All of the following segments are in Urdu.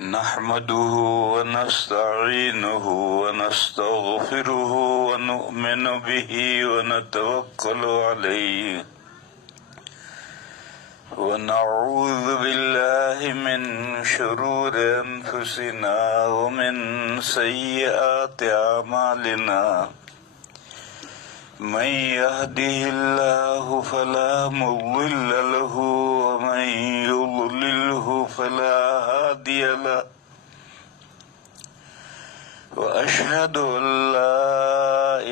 نحمده ونستعينه ونستغفره ونؤمن به ونتوكل عليه ونعوذ بالله من شرور أنفسنا ومن سيئات أعمالنا من يهده الله فلا مضل له ومن يضلله فلا هادي له وأشهد أن لا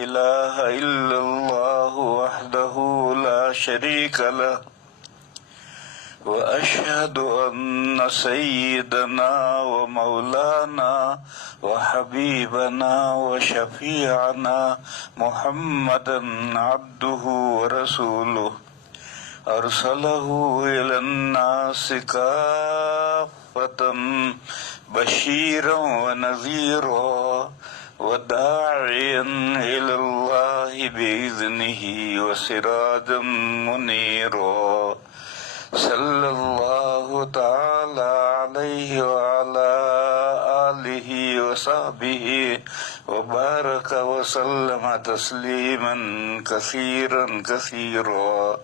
إله إلا الله وحده لا شريك له وأشهد أن سيدنا ومولانا وحبيبنا وشفيعنا محمدا عبده ورسوله أرسله إلى الناس كافة بشيرا ونذيرا وداعيا إلى الله بإذنه وسراجا منيرا صلى الله تعالى عليه وعلى آله وصحبه وبارك وسلم تسليما كثيرا كثيرا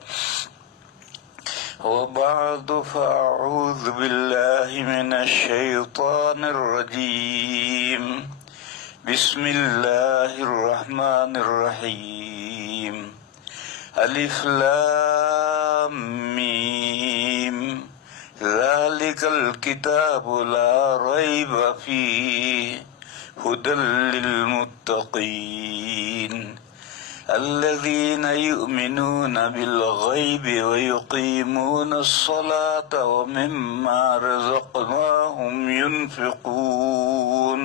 وبعد فأعوذ بالله من الشيطان الرجيم بسم الله الرحمن الرحيم ألف لام ميم ذلك الكتاب لا ريب فيه هدى للمتقين الذين يؤمنون بالغيب ويقيمون الصلاة ومما رزقناهم ينفقون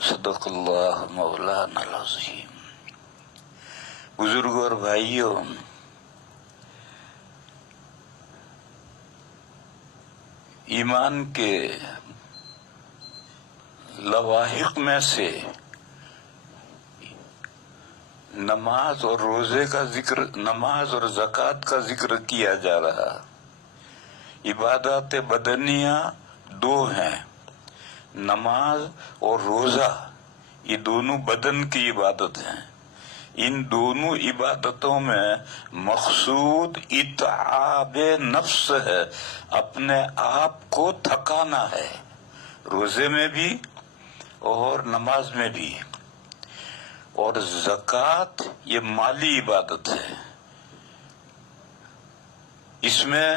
صدق اللہ مولانا العظیم۔ بزرگوں اور بھائیوں، ایمان کے لواحق میں سے نماز اور روزے کا ذکر، نماز اور زکوٰۃ کا ذکر کیا جا رہا۔ عبادات بدنیہ دو ہیں، نماز اور روزہ، یہ دونوں بدن کی عبادت ہیں۔ ان دونوں عبادتوں میں مقصود اتعاب نفس ہے، اپنے آپ کو تھکانا ہے، روزے میں بھی اور نماز میں بھی۔ اور زکوٰۃ یہ مالی عبادت ہے، اس میں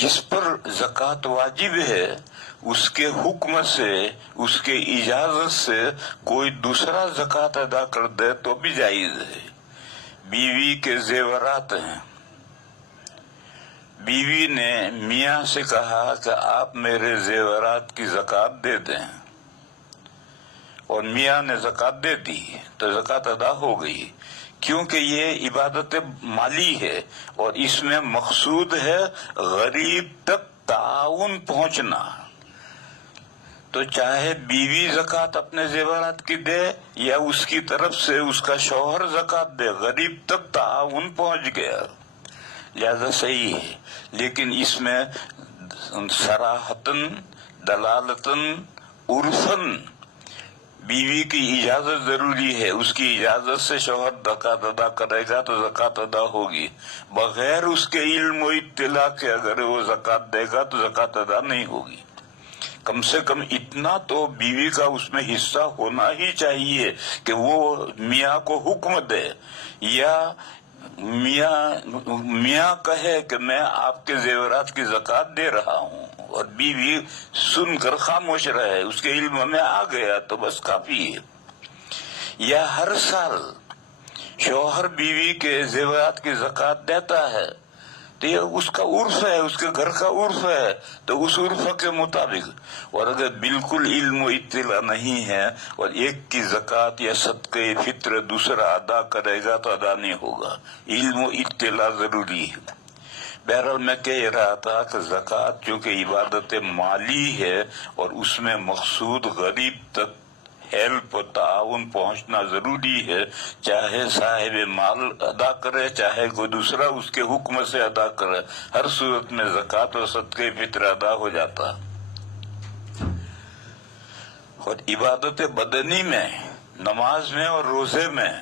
جس پر زکوٰۃ واجب ہے اس کے حکم سے، اس کے اجازت سے کوئی دوسرا زکوٰۃ ادا کر دے تو بھی جائز ہے۔ بیوی کے زیورات ہیں، بیوی نے میاں سے کہا کہ آپ میرے زیورات کی زکوٰۃ دے دیں، اور میاں نے زکوٰۃ دے دی تو زکوٰۃ ادا ہو گئی، کیونکہ یہ عبادت مالی ہے اور اس میں مقصود ہے غریب تک تعاون پہنچنا۔ تو چاہے بیوی زکوٰۃ اپنے زیورات کی دے یا اس کی طرف سے اس کا شوہر زکوٰۃ دے، غریب تک تعاون پہنچ گیا، لہذا صحیح ہے۔ لیکن اس میں صراحتاً، دلالتاً، عرفاً بیوی کی اجازت ضروری ہے، اس کی اجازت سے شوہر زکوٰۃ ادا کرے گا تو زکوٰۃ ادا ہوگی، بغیر اس کے علم و اطلاع کے اگر وہ زکوٰۃ دے گا تو زکوٰۃ ادا نہیں ہوگی۔ کم سے کم اتنا تو بیوی کا اس میں حصہ ہونا ہی چاہیے کہ وہ میاں کو حکم دے، یا میاں کہے کہ میں آپ کے زیورات کی زکوٰۃ دے رہا ہوں، اور بیوی سن کر خاموش رہے، اس کے علم میں آ گیا تو بس کافی ہے۔ یا ہر سال شوہر بیوی کے زیورات کی زکوٰۃ دیتا ہے تو یہ اس کا عرف ہے، اس کے گھر کا عرف ہے، تو اس عرف کے مطابق۔ اور اگر بالکل علم و اطلاع نہیں ہے اور ایک کی زکوٰۃ یا صدقہ فطر دوسرا ادا کرے گا تو ادا نہیں ہوگا، علم و اطلاع ضروری ہے۔ بہرحال میں کہہ رہا تھا کہ زکوٰۃ چونکہ عبادت مالی ہے اور اس میں مقصود غریب تک ہیلپ و تعاون پہنچنا ضروری ہے، چاہے صاحب مال ادا کرے چاہے کوئی دوسرا اس کے حکم سے ادا کرے، ہر صورت میں زکوٰۃ و صدقہ فطر ادا ہو جاتا۔ اور عبادت بدنی میں، نماز میں اور روزے میں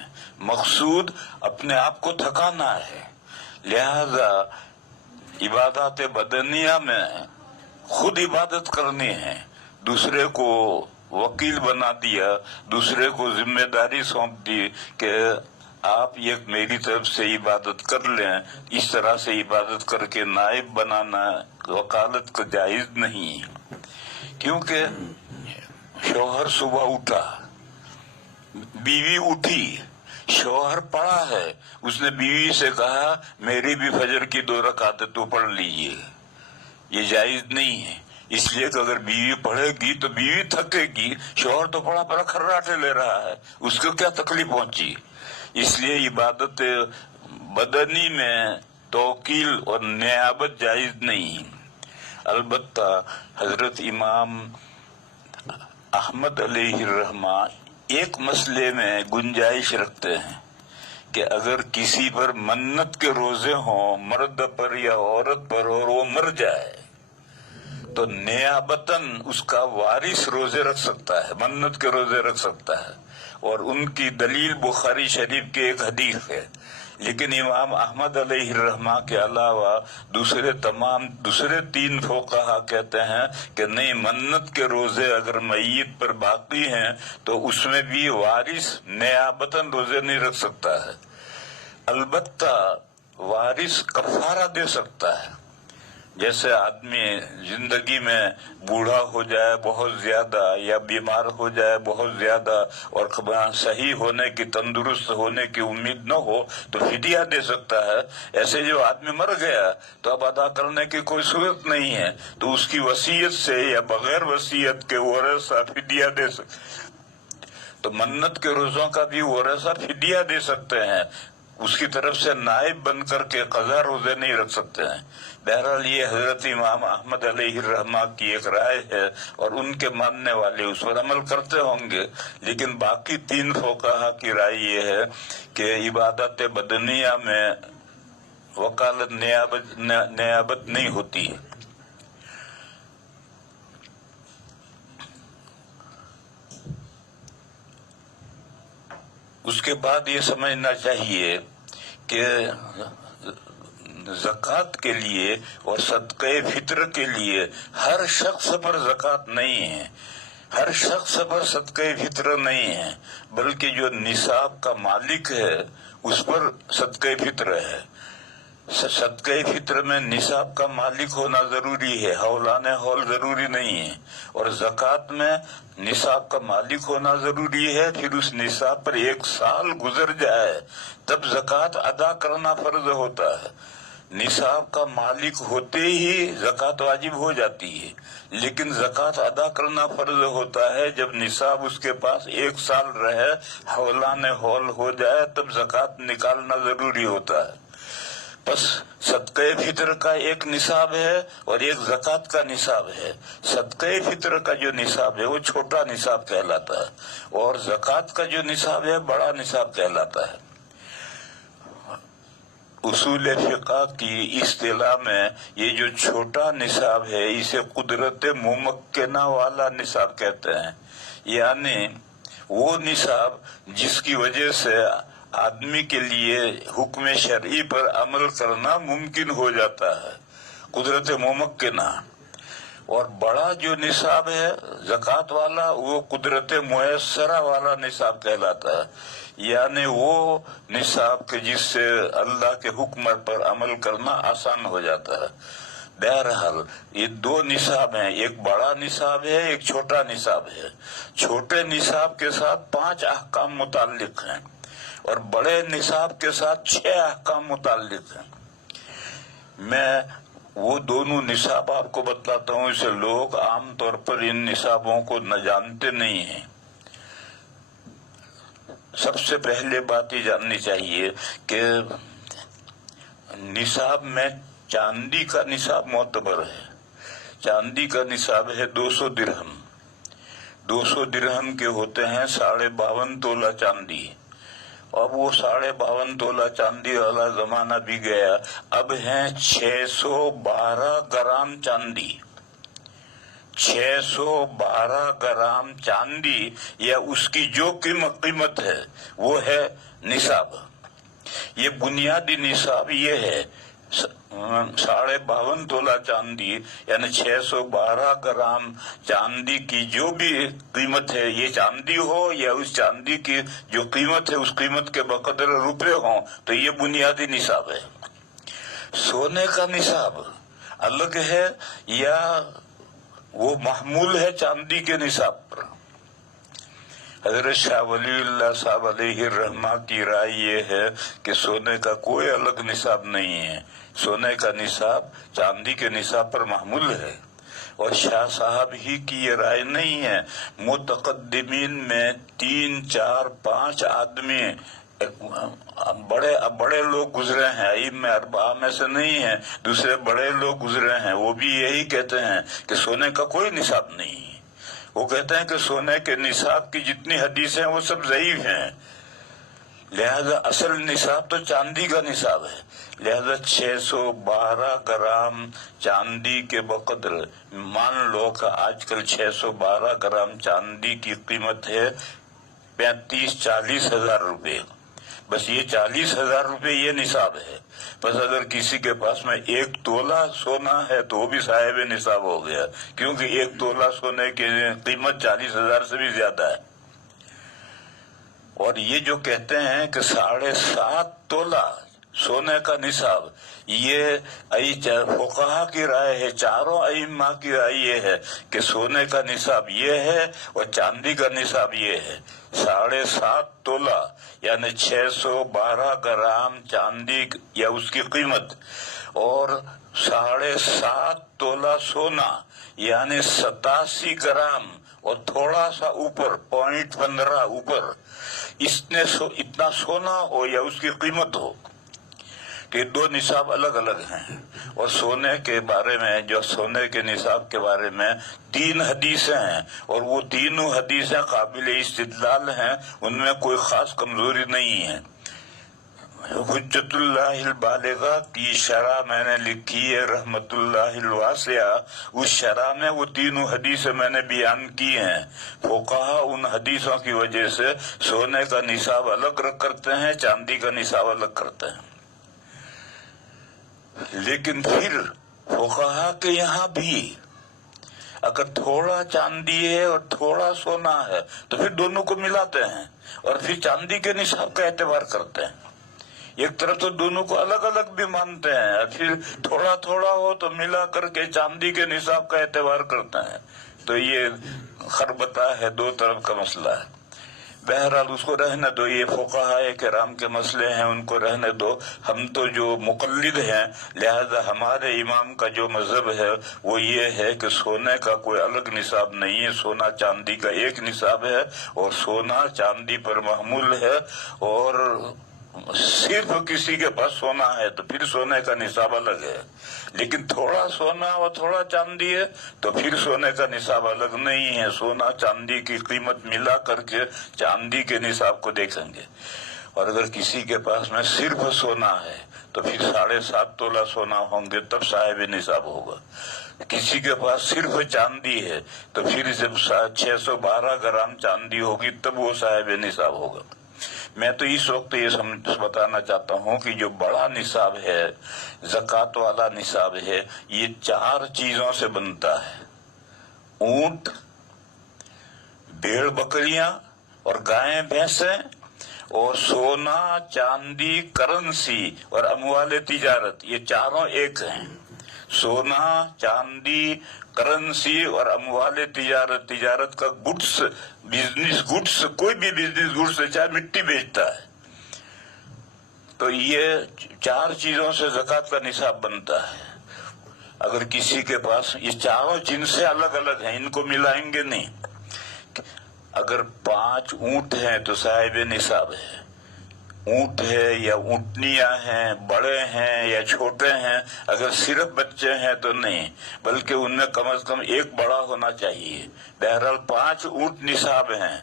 مقصود اپنے آپ کو تھکانا ہے، لہذا عبادت بدنیہ میں خود عبادت کرنی ہے، دوسرے کو وکیل بنا دیا، دوسرے کو ذمہ داری سونپ دی کہ آپ یہ میری طرف سے عبادت کر لیں، اس طرح سے عبادت کر کے نائب بنانا وکالت کا جائز نہیں، کیونکہ شوہر صبح اٹھا، بیوی اٹھی، شوہر پڑا ہے، اس نے بیوی سے کہا میری بھی فجر کی 2 رکعتیں تو پڑھ لیجیے، یہ جائز نہیں ہے، اس لیے کہ اگر بیوی پڑھے گی تو بیوی تھکے گی، شوہر تو پڑا پڑا کھراٹے لے رہا ہے، اس کو کیا تکلیف پہنچی، اس لیے عبادت بدنی میں توکیل اور نیابت جائز نہیں۔ البتہ حضرت امام احمد علیہ الرحمہ ایک مسئلے میں گنجائش رکھتے ہیں کہ اگر کسی پر منت کے روزے ہوں، مرد پر یا عورت پر، اور وہ مر جائے تو نیابتاً اس کا وارث روزے رکھ سکتا ہے، منت کے روزے رکھ سکتا ہے، اور ان کی دلیل بخاری شریف کی ایک حدیث ہے۔ لیکن امام احمد علیہ الرحمہ کے علاوہ دوسرے 3 فقہا کہتے ہیں کہ نہیں، منت کے روزے اگر میت پر باقی ہیں تو اس میں بھی وارث نیابتاً روزے نہیں رکھ سکتا ہے، البتہ وارث کفارہ دے سکتا ہے۔ جیسے آدمی زندگی میں بوڑھا ہو جائے بہت زیادہ یا بیمار ہو جائے بہت زیادہ اور صحیح ہونے کی، تندرست ہونے کی امید نہ ہو تو فدیہ دے سکتا ہے، ایسے جو آدمی مر گیا تو اب ادا کرنے کی کوئی صورت نہیں ہے تو اس کی وصیت سے یا بغیر وصیت کے ورثہ فدیہ دے سکتے، تو منت کے روزوں کا بھی ورثہ فدیہ دے سکتے ہیں، اس کی طرف سے نائب بن کر کے قضا روزے نہیں رکھ سکتے ہیں۔ بہرحال یہ حضرت امام احمد علیہ الرحمہ کی ایک رائے ہے اور ان کے ماننے والے اس پر عمل کرتے ہوں گے، لیکن باقی 3 فقہا کی رائے یہ ہے کہ عبادت بدنیہ میں وکالت نیابت نہیں ہوتی ہے۔ اس کے بعد یہ سمجھنا چاہیے کہ زکوٰۃ کے لیے اور صدقہ فطر کے لیے ہر شخص پر زکوٰۃ نہیں ہے، ہر شخص پر صدقہ فطر نہیں ہے، بلکہ جو نصاب کا مالک ہے اس پر صدقہ فطر ہے۔ صدقہ فطر میں نصاب کا مالک ہونا ضروری ہے، حولان حول ضروری نہیں ہے، اور زکوٰۃ میں نصاب کا مالک ہونا ضروری ہے، پھر اس نصاب پر 1 سال گزر جائے تب زکوٰۃ ادا کرنا فرض ہوتا ہے۔ نصاب کا مالک ہوتے ہی زکوٰۃ واجب ہو جاتی ہے، لیکن زکوٰۃ ادا کرنا فرض ہوتا ہے جب نصاب اس کے پاس 1 سال رہے، حولان حول ہو جائے تب زکوٰۃ نکالنا ضروری ہوتا ہے۔ بس صدقہ فطر کا ایک نصاب ہے اور ایک زکوٰۃ کا نصاب ہے۔ صدقہ فطر کا جو نصاب ہے وہ چھوٹا نصاب کہلاتا ہے اور زکوٰۃ کا جو نصاب ہے بڑا نصاب کہلاتا ہے۔ اصول فقہ کی اصطلاح میں یہ جو چھوٹا نصاب ہے اسے قدرت ممکنہ والا نصاب کہتے ہیں، یعنی وہ نصاب جس کی وجہ سے آدمی کے لیے حکم شرعی پر عمل کرنا ممکن ہو جاتا ہے، قدرت ممکنہ۔ اور بڑا جو نصاب ہے زکوٰۃ والا وہ قدرت میسرہ والا نصاب کہلاتا ہے، یعنی وہ نصاب کے جس سے اللہ کے حکم پر عمل کرنا آسان ہو جاتا ہے۔ بہرحال یہ 2 نصاب ہیں، ایک بڑا نصاب ہے ایک چھوٹا نصاب ہے۔ چھوٹے نصاب کے ساتھ 5 احکام متعلق ہیں اور بڑے نصاب کے ساتھ 6 احکام متعلق ہیں۔ میں وہ دونوں نصاب آپ کو بتلاتا ہوں، اسے لوگ عام طور پر ان نصابوں کو نہ جانتے نہیں ہیں۔ سب سے پہلے بات یہ جاننی چاہیے کہ نصاب میں چاندی کا نصاب معتبر ہے۔ چاندی کا نصاب ہے 200 درہم۔ 200 درہم کے ہوتے ہیں 52.5 تولہ چاندی. اب وہ 52.5 تولہ چاندی والا زمانہ بھی گیا. اب ہیں 612 گرام چاندی. 612 گرام چاندی یا اس کی جو قیمت ہے وہ ہے نصاب. یہ بنیادی نصاب یہ ہے 52.5 تولہ چاندی یعنی 612 گرام چاندی کی جو بھی قیمت ہے، یہ چاندی ہو یا اس چاندی کی جو قیمت ہے اس قیمت کے بقدر روپے ہوں تو یہ بنیادی نصاب ہے. سونے کا نصاب الگ ہے یا وہ محمول ہے چاندی کے نصاب پر. حضرت شاہ ولی اللہ صاحب علیہ الرحمہ کی رائے یہ ہے کہ سونے کا کوئی الگ نصاب نہیں ہے، سونے کا نصاب چاندی کے نصاب پر محمول ہے. اور شاہ صاحب ہی کی یہ رائے نہیں ہے، متقدمین میں 3 4 5 آدمی بڑے لوگ گزرے ہیں، ائمہ اربعہ میں سے نہیں ہیں، دوسرے بڑے لوگ گزرے ہیں، وہ بھی یہی کہتے ہیں کہ سونے کا کوئی نصاب نہیں. وہ کہتے ہیں کہ سونے کے نصاب کی جتنی حدیث ہیں وہ سب ضعیف ہیں، لہذا اصل نصاب تو چاندی کا نصاب ہے. لہذا 612 گرام چاندی کے بقدر مان لو کہ آج کل 612 گرام چاندی کی قیمت ہے 35-40 ہزار روپے. بس یہ 40,000 روپے یہ نصاب ہے. بس اگر کسی کے پاس میں 1 تولہ سونا ہے تو وہ بھی صاحب نصاب ہو گیا، کیونکہ 1 تولہ سونے کی قیمت 40,000 سے بھی زیادہ ہے. اور یہ جو کہتے ہیں کہ 7.5 تولہ سونے کا نصاب، یہ فقہا کی رائے ہے، چاروں ائمہ کی رائے یہ ہے کہ سونے کا نصاب یہ ہے اور چاندی کا نصاب یہ ہے. 7.5 تولہ یعنی 612 گرام چاندی یا اس کی قیمت، اور 7.5 تولہ سونا یعنی 87 گرام اور تھوڑا سا اوپر 0.15 اوپر اتنا سونا ہو یا اس کی قیمت ہو. کہ 2 نصاب الگ الگ ہیں. اور سونے کے بارے میں، جو سونے کے نصاب کے بارے میں 3 حدیثیں ہیں، اور وہ تینوں حدیثیں قابل استدلال ہیں، ان میں کوئی خاص کمزوری نہیں ہے. حجت اللہ البالغہ کی شرح میں نے لکھی ہے، رحمت اللہ الواسعہ، اس شرح میں وہ تینوں حدیثیں میں نے بیان کی ہیں. فقہا ان حدیثوں کی وجہ سے سونے کا نصاب الگ کرتے ہیں، چاندی کا نصاب الگ کرتے ہیں. لیکن پھر فقہا کے یہاں بھی اگر تھوڑا چاندی ہے اور تھوڑا سونا ہے تو پھر دونوں کو ملاتے ہیں اور پھر چاندی کے نصاب کا اعتبار کرتے ہیں. ایک طرف تو دونوں کو الگ الگ بھی مانتے ہیں، پھر تھوڑا تھوڑا ہو تو ملا کر کے چاندی کے نصاب کا اعتبار کرتے ہیں. تو یہ خربطہ ہے، 2 طرف کا مسئلہ ہے. بہرحال اس کو رہنے دو، یہ فقہاء کرام کے مسئلے ہیں، ان کو رہنے دو. ہم تو جو مقلد ہیں، لہذا ہمارے امام کا جو مذہب ہے وہ یہ ہے کہ سونے کا کوئی الگ نصاب نہیں ہے، سونا چاندی کا ایک نصاب ہے اور سونا چاندی پر محمول ہے. اور صرف کسی کے پاس سونا ہے تو پھر سونے کا نصاب الگ ہے، لیکن تھوڑا سونا اور تھوڑا چاندی ہے تو پھر سونے کا نصاب الگ نہیں ہے. سونا چاندی کی قیمت ملا کر کے چاندی کے نصاب کو دیکھیں گے. اور اگر کسی کے پاس میں صرف سونا ہے تو پھر 7.5 تولہ سونا ہوں گے تب صاحب نصاب ہوگا. کسی کے پاس صرف چاندی ہے تو پھر جب 612 گرام چاندی ہوگی تب وہ صاحب نصاب ہوگا. میں تو اس وقت یہ بتانا چاہتا ہوں کہ جو بڑا نصاب ہے، زکوٰۃ والا نصاب ہے، یہ 4 چیزوں سے بنتا ہے: اونٹ، بھیڑ بکریاں اور گائیں بھینسیں، اور سونا چاندی کرنسی اور اموال تجارت. یہ چاروں ایک ہیں. سونا چاندی کرنسی اور اموال تجارت، تجارت کا گڈس، بزنس گڈس، کوئی بھی بزنس گڈس چاہے مٹی بیچتا ہے تو یہ 4 چیزوں سے زکوٰۃ کا نصاب بنتا ہے. اگر کسی کے پاس یہ چاروں جن سے الگ الگ ہیں، ان کو ملائیں گے نہیں. اگر 5 اونٹ ہیں تو صاحب نصاب ہے، اونٹ ہے یا اونٹنیاں ہیں، بڑے ہیں یا چھوٹے ہیں، اگر صرف بچے ہیں تو نہیں، بلکہ ان میں کم از کم ایک بڑا ہونا چاہیے۔ بہرحال 5 اونٹ نصاب ہیں،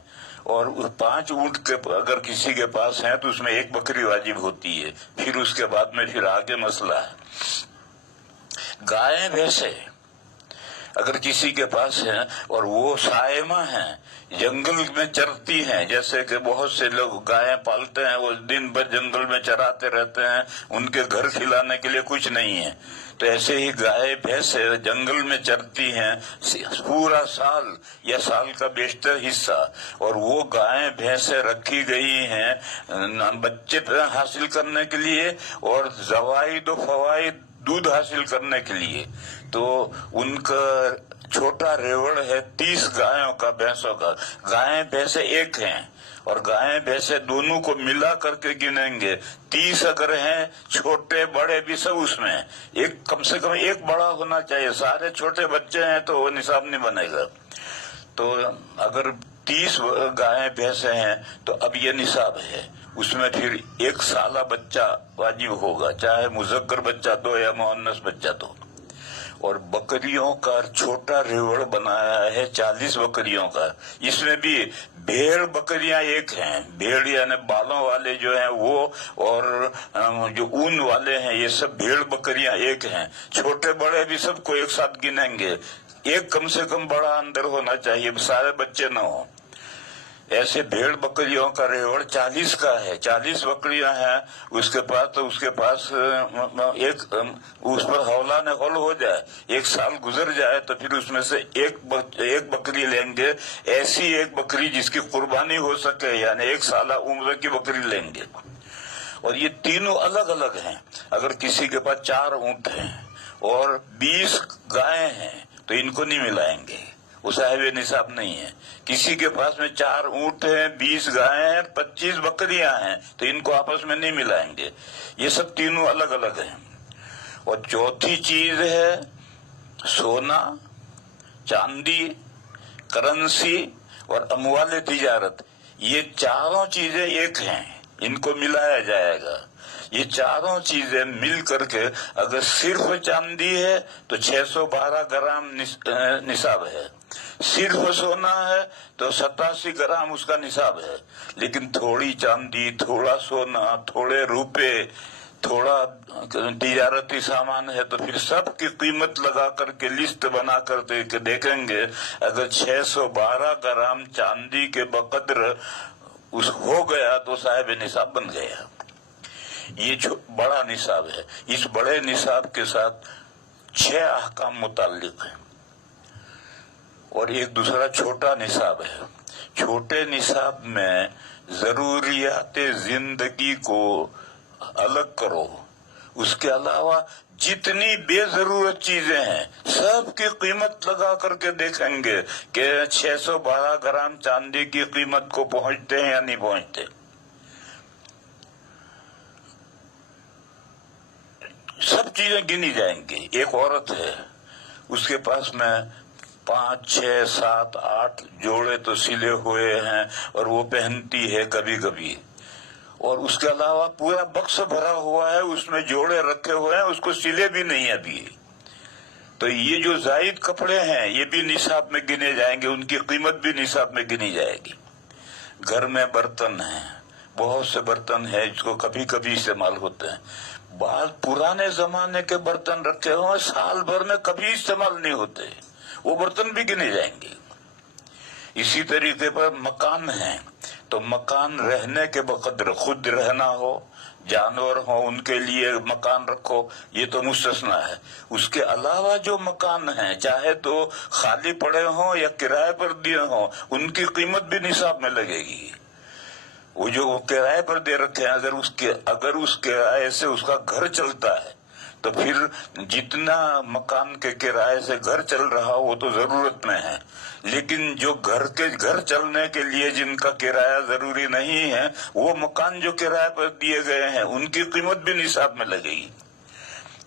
اور 5 اونٹ کے اگر کسی کے پاس ہیں تو اس میں ایک بکری واجب ہوتی ہے، پھر اس کے بعد میں پھر آگے مسئلہ ہے۔ گائے بھینسیں اگر کسی کے پاس ہیں اور وہ صائمہ ہیں، جنگل میں چرتی ہیں، جیسے کہ بہت سے لوگ گائیں پالتے ہیں، وہ دن بھر جنگل میں چراتے رہتے ہیں، ان کے گھر کھلانے کے لیے کچھ نہیں ہے، تو ایسے ہی گائے بھینسیں جنگل میں چرتی ہیں پورا سال یا سال کا بیشتر حصہ، اور وہ گائیں بھینسیں رکھی گئی ہیں بچے حاصل کرنے کے لیے اور زوائد و فوائد دودھ حاصل کرنے کے لیے، تو ان کا چھوٹا ریوڑ ہے 30 گایوں کا، بھینسوں کا۔ گائیں بھینسیں ایک ہیں، اور گائیں بھینسیں دونوں کو ملا کر کے گنیں گے، 30 اگر ہیں، چھوٹے بڑے بھی سب اس میں، ایک کم سے کم ایک بڑا ہونا چاہیے، سارے چھوٹے بچے ہیں تو وہ نصاب نہیں بنے گا۔ تو اگر 30 گائیں بھینسیں ہیں تو اب یہ نصاب ہے، اس میں پھر 1 سالہ بچہ واجب ہوگا، چاہے مذکر بچہ دو یا مؤنث بچہ دو۔ اور بکریوں کا چھوٹا ریوڑ بنایا ہے 40 بکریوں کا، اس میں بھی بھیڑ بکریاں ایک ہیں، بھیڑ یعنی بالوں والے جو ہیں وہ، اور جو اون والے ہیں یہ سب بھیڑ بکریاں ایک ہیں، چھوٹے بڑے بھی سب کو ایک ساتھ گنیں گے، ایک کم سے کم بڑا اندر ہونا چاہیے، سارے بچے نہ ہوں۔ ایسے بھیڑ بکریوں کا ریوڑ 40 کا ہے، 40 بکریاں ہیں، اس کے پاس ایک اس پر ہولہ نے ہول ہو جائے، 1 سال گزر جائے تو پھر اس میں سے ایک بکری لیں گے، ایسی ایک بکری جس کی قربانی ہو سکے، یعنی 1 سالہ عمر کی بکری لیں گے۔ اور یہ تینوں الگ الگ ہیں۔ اگر کسی کے پاس 4 اونٹ ہیں اور 20 گائیں ہیں تو ان کو نہیں ملائیں گے، وہ صاحب نصاب نہیں ہے۔ کسی کے پاس میں 4 اونٹ ہیں، 20 گائیں ہیں، 25 بکریاں ہیں تو ان کو آپس میں نہیں ملائیں گے، یہ سب تینوں الگ الگ ہیں۔ اور چوتھی چیز ہے سونا، چاندی، کرنسی اور اموال تجارت، یہ چاروں چیزیں ایک ہیں، ان کو ملایا جائے گا۔ یہ چاروں چیزیں مل کر کے اگر صرف چاندی ہے تو 612 گرام نصاب ہے، صرف سونا ہے تو 87 گرام اس کا نصاب ہے، لیکن تھوڑی چاندی، تھوڑا سونا، تھوڑے روپے، تھوڑا تجارتی سامان ہے تو پھر سب کی قیمت لگا کر کے لسٹ بنا کر کے دیکھیں گے، اگر 612 گرام چاندی کے بقدر اس ہو گیا تو صاحب نصاب بن گیا۔ یہ جو بڑا نصاب ہے، اس بڑے نصاب کے ساتھ 6 احکام متعلق ہیں، اور ایک دوسرا چھوٹا نصاب ہے۔ چھوٹے نصاب میں ضروریات زندگی کو الگ کرو، اس کے علاوہ جتنی بے ضرورت چیزیں ہیں سب کی قیمت لگا کر کے دیکھیں گے کہ 612 گرام چاندی کی قیمت کو پہنچتے ہیں یا نہیں پہنچتے۔ سب چیزیں گنی جائیں گی۔ ایک عورت ہے، اس کے پاس میں 5 6 7 8 جوڑے تو سلے ہوئے ہیں اور وہ پہنتی ہے کبھی کبھی، اور اس کے علاوہ پورا بکس بھرا ہوا ہے، اس میں جوڑے رکھے ہوئے ہیں، اس کو سلے بھی نہیں ابھی، تو یہ جو زائد کپڑے ہیں یہ بھی نصاب میں گنے جائیں گے، ان کی قیمت بھی نصاب میں گنی جائے گی۔ گھر میں برتن ہیں، بہت سے برتن ہیں جس کو کبھی کبھی استعمال ہوتے ہیں، بعض پرانے زمانے کے برتن رکھے ہوئے سال بھر میں کبھی استعمال نہیں ہوتے، وہ برتن بھی گنے جائیں گے۔ اسی طریقے پر مکان ہیں، تو مکان رہنے کے بقدر، خود رہنا ہو، جانور ہو، ان کے لیے مکان رکھو، یہ تو مستثنا ہے۔ اس کے علاوہ جو مکان ہیں، چاہے تو خالی پڑے ہوں یا کرائے پر دیے ہوں، ان کی قیمت بھی نصاب میں لگے گی۔ وہ جو کرائے پر دے رکھے ہیں، اگر اس کرائے سے اس کا گھر چلتا ہے تو پھر جتنا مکان کے کرائے سے گھر چل رہا وہ تو ضرورت میں ہے، لیکن جو گھر چلنے کے لیے جن کا کرایہ ضروری نہیں ہے، وہ مکان جو کرائے پر دیے گئے ہیں ان کی قیمت بھی نصاب میں لگے گی۔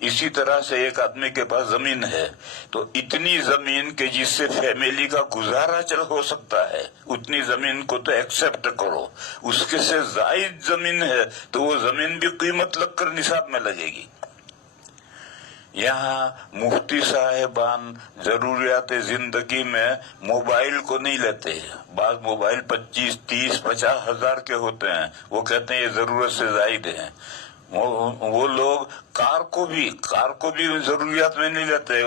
اسی طرح سے ایک آدمی کے پاس زمین ہے تو اتنی زمین کہ جس سے فیملی کا گزارا ہو سکتا ہے اتنی زمین کو تو ایکسپٹ کرو. اس کے سے زائد زمین ہے تو وہ زمین بھی قیمت لگ کر نصاب میں لگے گی. یہاں مفتی صاحبان ضروریات زندگی میں موبائل کو نہیں لیتے. بعض موبائل 25, 30, 50 ہزار کے ہوتے ہیں, وہ کہتے ہیں یہ ضرورت سے زائد ہیں. وہ لوگ کار کو بھی ضروریات میں نہیں لیتے.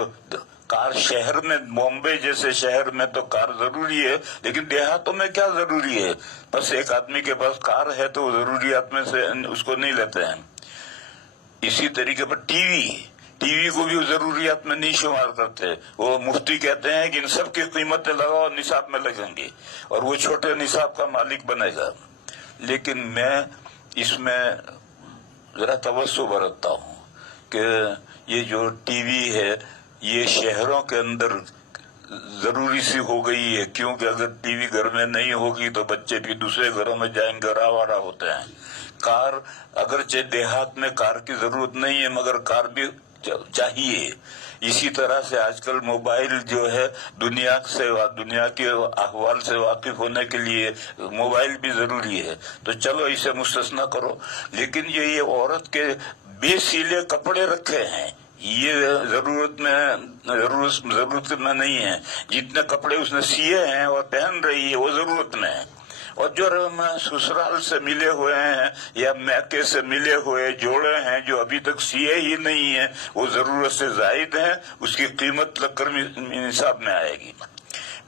کار شہر میں, بامبے جیسے شہر میں تو کار ضروری ہے, لیکن دیہاتوں میں کیا ضروری ہے؟ بس ایک آدمی کے پاس کار ہے تو وہ ضروریات میں سے اس کو نہیں لیتے ہیں. اسی طریقے پر ٹی وی کو بھی ضروریات میں نہیں شمار کرتے. وہ مفتی کہتے ہیں کہ ان سب کی قیمتیں لگاؤ, نصاب میں لگیں گی اور وہ چھوٹے نصاب کا مالک بنے گا. لیکن میں اس میں ذرا توجہ برتتا ہوں کہ یہ جو ٹی وی ہے یہ شہروں کے اندر ضروری سی ہو گئی ہے, کیونکہ اگر ٹی وی گھر میں نہیں ہوگی تو بچے بھی دوسرے گھروں میں جائیں گے اور آوارہ ہوتے ہیں. کار اگرچہ دیہات میں کار کی ضرورت نہیں ہے مگر کار بھی چاہیے. اسی طرح سے آج کل موبائل جو ہے دنیا کے احوال سے واقف ہونے کے لیے موبائل بھی ضروری ہے. تو چلو اسے مستثنا کرو, لیکن یہ عورت کے بے سیلے کپڑے رکھے ہیں یہ ضرورت میں نہیں ہے. جتنے کپڑے اس نے سیے ہیں اور پہن رہی ہے وہ ضرورت میں ہے. اور جو سسرال سے ملے ہوئے ہیں یا میکے سے ملے ہوئے جوڑے ہیں جو ابھی تک سیے ہی نہیں ہیں وہ ضرورت سے زائد ہیں, اس کی قیمت لگ کر نصاب میں آئے گی.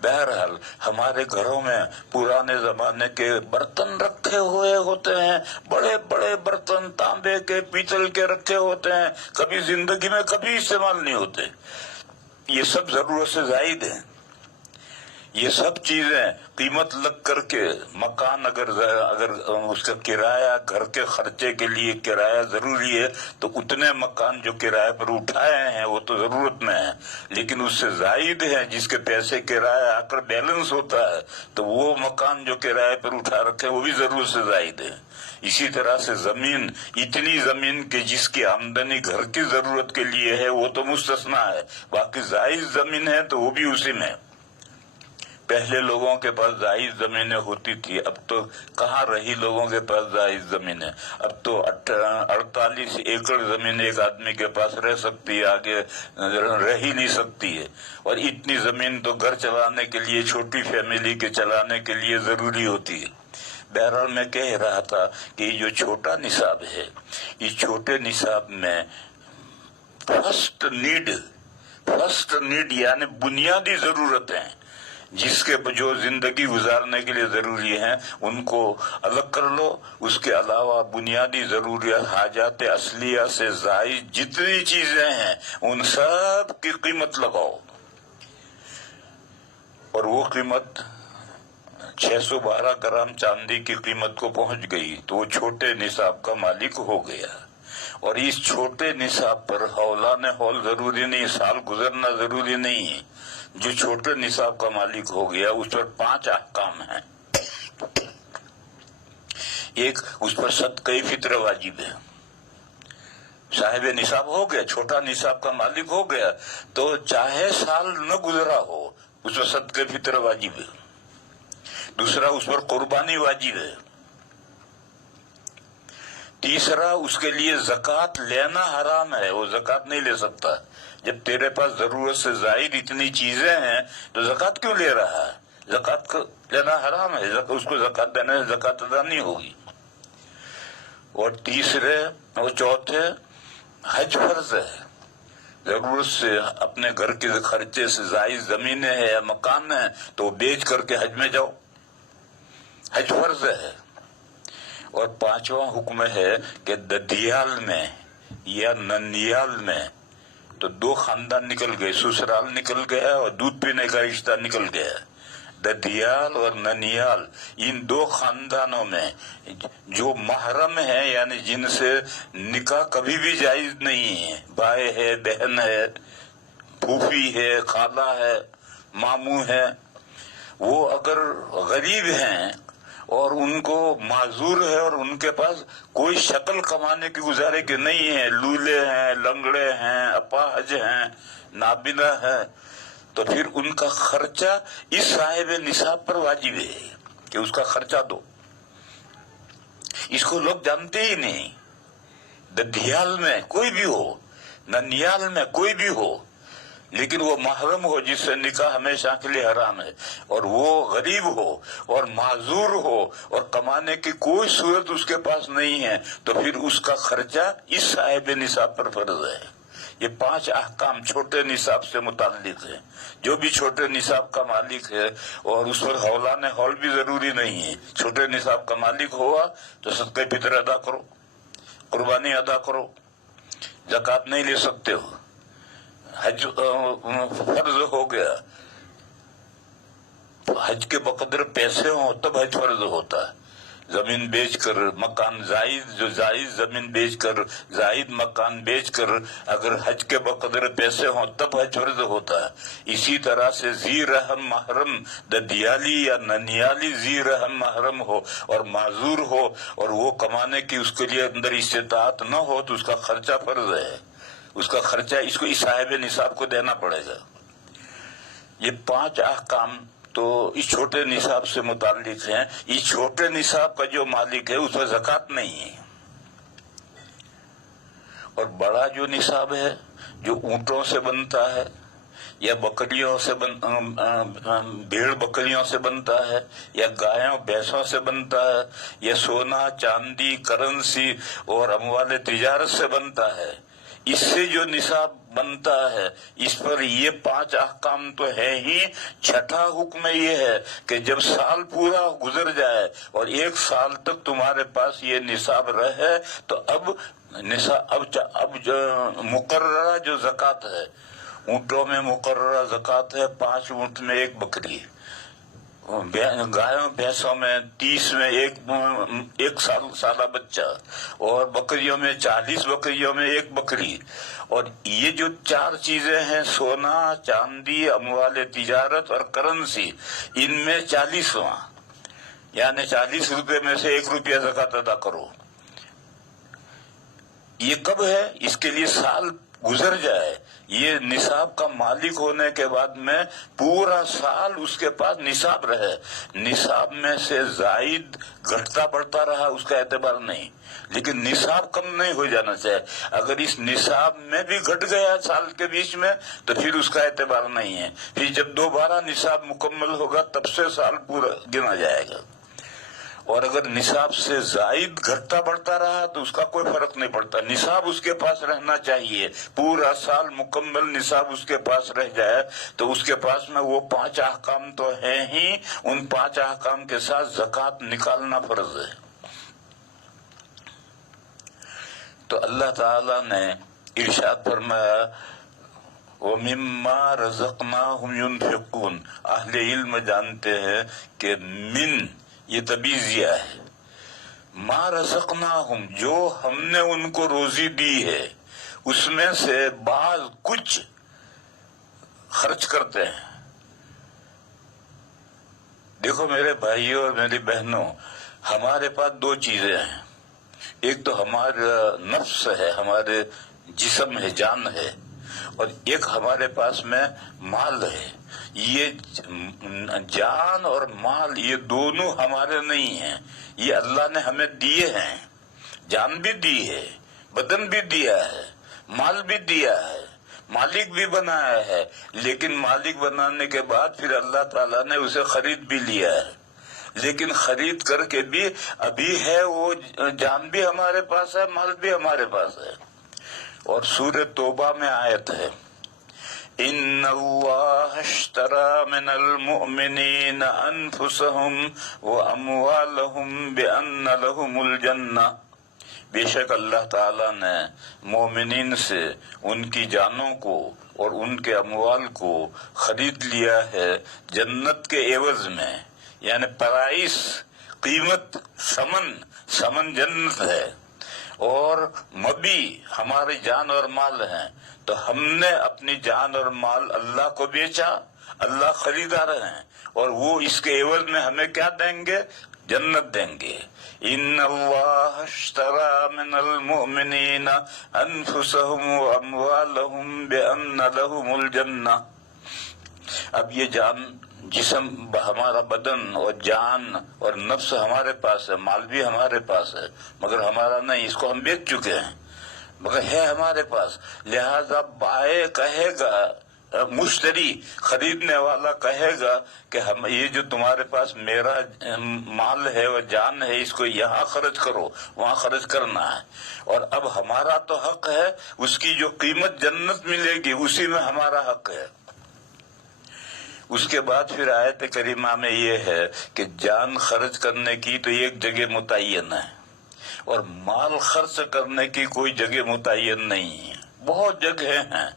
بہرحال ہمارے گھروں میں پرانے زمانے کے برتن رکھے ہوئے ہوتے ہیں, بڑے بڑے برتن تانبے کے پیتل کے رکھے ہوتے ہیں, کبھی زندگی میں کبھی استعمال نہیں ہوتے. یہ سب ضرورت سے زائد ہیں. یہ سب چیزیں قیمت لگ کر کے مکان اگر اس کا کرایہ گھر کے خرچے کے لیے کرایہ ضروری ہے تو اتنے مکان جو کرایہ پر اٹھائے ہیں وہ تو ضرورت میں ہے, لیکن اس سے زائد ہے جس کے پیسے کرایہ آ کر بیلنس ہوتا ہے تو وہ مکان جو کرایہ پر اٹھا رکھے وہ بھی ضرورت سے زائد ہے. اسی طرح سے زمین, اتنی زمین کہ جس کی آمدنی گھر کی ضرورت کے لیے ہے وہ تو مستثنا ہے, باقی زائد زمین ہے تو وہ بھی اسی میں. پہلے لوگوں کے پاس زائد زمینیں ہوتی تھی, اب تو کہاں رہی لوگوں کے پاس زائد زمینیں. اب تو 48 ایکڑ زمین ایک آدمی کے پاس رہ سکتی ہے, آگے رہ ہی نہیں سکتی ہے. اور اتنی زمین تو گھر چلانے کے لیے, چھوٹی فیملی کے چلانے کے لیے ضروری ہوتی ہے. بہرحال میں کہہ رہا تھا کہ یہ جو چھوٹا نصاب ہے, اس چھوٹے نصاب میں فرسٹ نیڈ یعنی بنیادی ضرورتیں جس کے جو زندگی گزارنے کے لیے ضروری ہیں ان کو الگ کر لو. اس کے علاوہ بنیادی ضروریات حاجات اصلیہ سے زائد جتنی چیزیں ہیں ان سب کی قیمت لگاؤ, اور وہ قیمت 612 گرام چاندی کی قیمت کو پہنچ گئی تو وہ چھوٹے نصاب کا مالک ہو گیا. اور اس چھوٹے نصاب پر ہولان ہول ضروری نہیں, سال گزرنا ضروری نہیں ہے. جو چھوٹے نصاب کا مالک ہو گیا اس پر 5 احکام ہیں. ایک, اس پر صدقہ فطر واجب ہے. صاحب نصاب ہو گیا, چھوٹا نصاب کا مالک ہو گیا تو چاہے سال نہ گزرا ہو اس پر صدقہ فطر واجب ہے. دوسرا, اس پر قربانی واجب ہے. تیسرا, اس کے لیے زکوٰۃ لینا حرام ہے, وہ زکوٰۃ نہیں لے سکتا. جب تیرے پاس ضرورت سے زائد اتنی چیزیں ہیں تو زکوٰۃ کیوں لے رہا ہے؟ زکوٰۃ لینا حرام ہے, اس کو زکوٰۃ دینے سے زکوٰۃ ادا نہیں ہوگی. اور تیسرے اور چوتھے, حج فرض ہے. ضرورت سے اپنے گھر کے خرچے سے زائد زمینیں ہیں یا مکان ہیں تو بیچ کر کے حج میں جاؤ, حج فرض ہے. اور 5واں حکم ہے کہ ددیال میں یا ننیال میں تو 2 خاندان نکل گئے, سسرال نکل گیا اور دودھ پینے کا رشتہ نکل گیا. ددیال اور ننیال, ان 2 خاندانوں میں جو محرم ہیں یعنی جن سے نکاح کبھی بھی جائز نہیں ہے, بھائی ہے, بہن ہے, پھوپھی ہے, خالہ ہے, ماموں ہے, وہ اگر غریب ہیں اور ان کو معذور ہے اور ان کے پاس کوئی شکل کمانے کی گزارے کی نہیں ہے، لولے ہیں، لنگڑے ہیں، اپاہج ہیں، نابینا ہے، تو پھر ان کا خرچہ اس صاحب نصاب پر واجب ہے کہ اس کا خرچہ دو۔ اس کو لوگ جانتے ہی نہیں۔ ددھیال میں کوئی بھی ہو، ننیال میں کوئی بھی ہو، لیکن وہ محرم ہو جس سے نکاح ہمیشہ کے لیے حرام ہے، اور وہ غریب ہو اور معذور ہو اور کمانے کی کوئی صورت اس کے پاس نہیں ہے، تو پھر اس کا خرچہ اس صاحب نصاب پر فرض ہے۔ یہ 5 احکام چھوٹے نصاب سے متعلق ہے۔ جو بھی چھوٹے نصاب کا مالک ہے، اور اس پر حولان حول بھی ضروری نہیں ہے، چھوٹے نصاب کا مالک ہوا تو صدقہ فطر ادا کرو، قربانی ادا کرو، زکوٰۃ نہیں لے سکتے ہو، حج فرض ہو گیا، حج کے بقدر پیسے ہوں تب حج فرض ہوتا ہے۔ زمین بیچ کر مکان زائد زمین بیچ کر زائد مکان بیچ کر اگر حج کے بقدر پیسے ہوں تب حج فرض ہوتا ہے۔ اسی طرح سے ذی رحم محرم، ددیالی یا ننیالی ذی رحم محرم ہو اور معذور ہو اور وہ کمانے کی اس کے لیے اندر استطاعت نہ ہو تو اس کا خرچہ فرض ہے۔ اس کا خرچہ اس کو اس صاحب نصاب کو دینا پڑے گا۔ یہ 5 احکام تو اس چھوٹے نصاب سے متعلق ہیں۔ اس چھوٹے نصاب کا جو مالک ہے اس پر زکوٰۃ نہیں ہے۔ اور بڑا جو نصاب ہے جو اونٹوں سے بنتا ہے یا بکریوں سے بھیڑ بکریوں سے بنتا ہے یا گایوں بھینسوں سے بنتا ہے یا سونا چاندی کرنسی اور اموال تجارت سے بنتا ہے، اس سے جو نصاب بنتا ہے اس پر یہ 5 احکام تو ہے ہی۔ چھٹا حکم یہ ہے کہ جب سال پورا گزر جائے اور 1 سال تک تمہارے پاس یہ نصاب رہے تو اب جو مقررہ جو زکوٰۃ ہے، اونٹوں میں مقررہ زکوٰۃ ہے 5 اونٹ میں 1 بکری، گایوں بھینسوں میں 30 میں ایک سالہ بچہ، اور بکریوں میں 40 بکریوں میں 1 بکری۔ اور یہ جو 4 چیزیں ہیں، سونا چاندی اموال تجارت اور کرنسی، ان میں 40واں یعنی 40 روپے میں سے 1 روپیہ زکوٰۃ ادا کرو۔ یہ کب ہے؟ اس کے لیے سال گزر جائے، یہ نصاب کا مالک ہونے کے بعد میں پورا سال اس کے پاس نصاب رہے، نصاب میں سے زائد گھٹتا بڑھتا رہا اس کا اعتبار نہیں، لیکن نصاب کم نہیں ہو جانا چاہیے۔ اگر اس نصاب میں بھی گھٹ گیا سال کے بیچ میں تو پھر اس کا اعتبار نہیں ہے، پھر جب دوبارہ نصاب مکمل ہوگا تب سے سال پورا گنا جائے گا۔ اور اگر نصاب سے زائد گھٹتا بڑھتا رہا تو اس کا کوئی فرق نہیں پڑتا، نصاب اس کے پاس رہنا چاہیے، پورا سال مکمل نصاب اس کے پاس رہ جائے تو اس کے پاس میں وہ 5 احکام تو ہیں ہی، ان 5 احکام کے ساتھ زکوٰۃ نکالنا فرض ہے۔ تو اللہ تعالی نے ارشاد فرمایا وَمِمَّا رَزَقْنَاهُمْ يُنْفِقُونَ۔ اہل علم جانتے ہیں کہ من یہ تبعیضیہ ہے، ما رزقناہم جو ہم نے ان کو روزی دی ہے اس میں سے بعض کچھ خرچ کرتے ہیں۔ دیکھو میرے بھائیوں اور میری بہنوں، ہمارے پاس 2 چیزیں ہیں، ایک تو ہمارا نفس ہے، ہمارے جسم ہے، جان ہے، اور ایک ہمارے پاس میں مال ہے۔ یہ جان اور مال یہ دونوں ہمارے نہیں ہیں، یہ اللہ نے ہمیں دیے ہیں، جان بھی دی ہے، بدن بھی دیا ہے، مال بھی دیا ہے، مالک بھی بنایا ہے، لیکن مالک بنانے کے بعد پھر اللہ تعالیٰ نے اسے خرید بھی لیا ہے، لیکن خرید کر کے بھی ابھی ہے، وہ جان بھی ہمارے پاس ہے، مال بھی ہمارے پاس ہے۔ اور سورہ توبہ میں آیت ہے ان اللہ اشترى من المؤمنین انفسهم واموالهم بان لهم الجنہ، بے شک اللہ تعالیٰ نے مومنین سے ان کی جانوں کو اور ان کے اموال کو خرید لیا ہے جنت کے عوض میں، یعنی پرائس، قیمت، ثمن جنت ہے، اور مبی ہماری جان اور مال ہیں، تو ہم نے اپنی جان اور مال اللہ کو بیچا، اللہ خریدار ہیں، اور وہ اس کے عوض میں ہمیں کیا دیں گے؟ جنت دیں گے. ان اللہ اشترى من المؤمنین انفسهم واموالهم بان لهم الجنہ. اب یہ جان جسم ہمارا بدن اور جان اور نفس ہمارے پاس ہے، مال بھی ہمارے پاس ہے مگر ہمارا نہیں، اس کو ہم بیچ چکے ہیں مگر ہے ہمارے پاس. لہذا بائے کہے گا، مشتری خریدنے والا کہے گا کہ ہم یہ جو تمہارے پاس میرا مال ہے اور جان ہے اس کو یہاں خرچ کرو، وہاں خرچ کرنا ہے. اور اب ہمارا تو حق ہے، اس کی جو قیمت جنت ملے گی اسی میں ہمارا حق ہے. اس کے بعد پھر آیت کریمہ میں یہ ہے کہ جان خرچ کرنے کی تو ایک جگہ متعین ہے اور مال خرچ کرنے کی کوئی جگہ متعین نہیں ہے، بہت جگہ ہیں.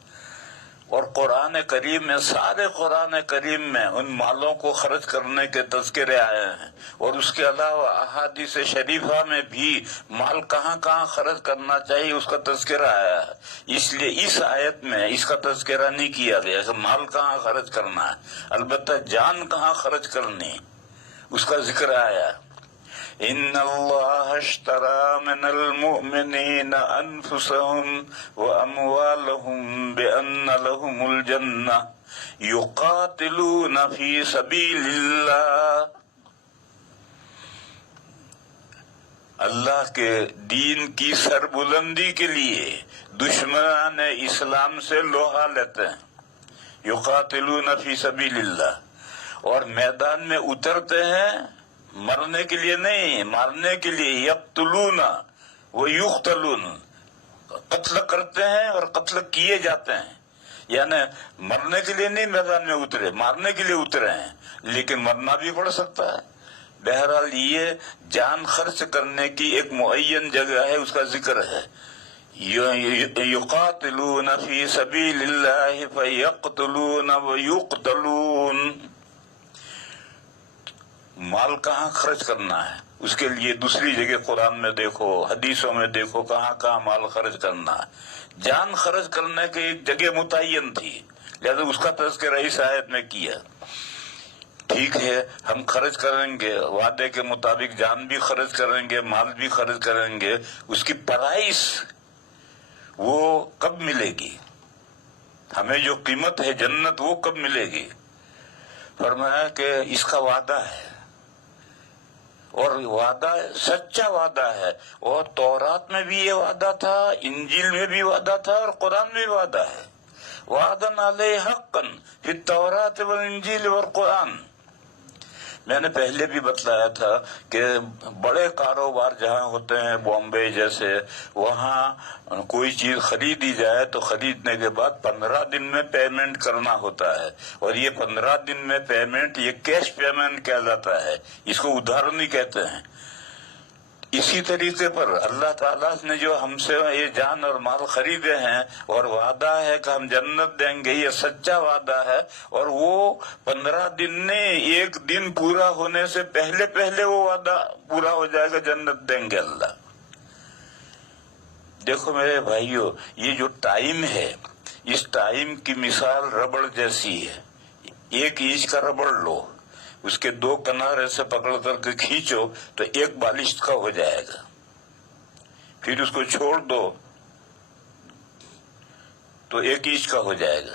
اور قرآن کریم میں، سارے قرآن کریم میں ان مالوں کو خرچ کرنے کے تذکرے آئے ہیں. اور اس کے علاوہ احادیث شریفہ میں بھی مال کہاں کہاں خرچ کرنا چاہیے اس کا تذکرہ آیا ہے. اس لیے اس آیت میں اس کا تذکرہ نہیں کیا گیا کہ مال کہاں خرچ کرنا ہے، البتہ جان کہاں خرچ کرنی اس کا ذکر آیا ہے. ان اللہ اشترى من المؤمنین انفسهم واموالهم بان لهم الجنہ یقاتلون فی سبیل اللہ. اللہ کے دین کی سربلندی کے لیے دشمنان اسلام سے لوہا لیتے ہیں. یقاتلون فی سبیل اللہ، اور میدان میں اترتے ہیں مرنے کے لیے نہیں، مارنے کے لیے. یقتلون و یقتلون، قتل کرتے ہیں اور قتل کیے جاتے ہیں. یعنی مرنے کے لیے نہیں میدان میں اترے، مارنے کے لیے اترے ہیں، لیکن مرنا بھی پڑ سکتا ہے. بہرحال یہ جان خرچ کرنے کی ایک معین جگہ ہے، اس کا ذکر ہے. یقاتلون فی سبیل اللہ فیقتلون و یقتلون. مال کہاں خرچ کرنا ہے اس کے لیے دوسری جگہ قرآن میں دیکھو، حدیثوں میں دیکھو کہاں کہاں مال خرچ کرنا ہے. جان خرچ کرنے کی ایک جگہ متعین تھی، لہذا اس کا تذکرہ اس آیت میں کیا. ٹھیک ہے، ہم خرچ کریں گے وعدے کے مطابق، جان بھی خرچ کریں گے، مال بھی خرچ کریں گے. اس کی پرائس وہ کب ملے گی؟ ہمیں جو قیمت ہے جنت وہ کب ملے گی؟ فرمایا کہ اس کا وعدہ ہے، اور وعدہ سچا وعدہ ہے. اور تورات میں بھی یہ وعدہ تھا، انجیل میں بھی وعدہ تھا، اور قرآن میں بھی وعدہ ہے. وعدن علیہ حقا فی التوراۃ والانجیل والقرآن. میں نے پہلے بھی بتلایا تھا کہ بڑے کاروبار جہاں ہوتے ہیں بامبے جیسے، وہاں کوئی چیز خریدی جائے تو خریدنے کے بعد 15 دن میں پیمنٹ کرنا ہوتا ہے. اور یہ 15 دن میں پیمنٹ یہ کیش پیمنٹ کہلاتا ہے، اس کو ادھار نہیں کہتے ہیں. اسی طریقے پر اللہ تعالیٰ نے جو ہم سے یہ جان اور مال خریدے ہیں اور وعدہ ہے کہ ہم جنت دیں گے، یہ سچا وعدہ ہے. اور وہ 15 دن نے ایک دن پورا ہونے سے پہلے پہلے وہ وعدہ پورا ہو جائے گا، جنت دیں گے اللہ. دیکھو میرے بھائیو، یہ جو ٹائم ہے اس ٹائم کی مثال ربڑ جیسی ہے. 1 انچ کا ربڑ لو، اس کے 2 کنارے سے پکڑ کر کے کھینچو تو 1 بالشت کا ہو جائے گا. پھر اس کو چھوڑ دو تو 1 انچ کا ہو جائے گا.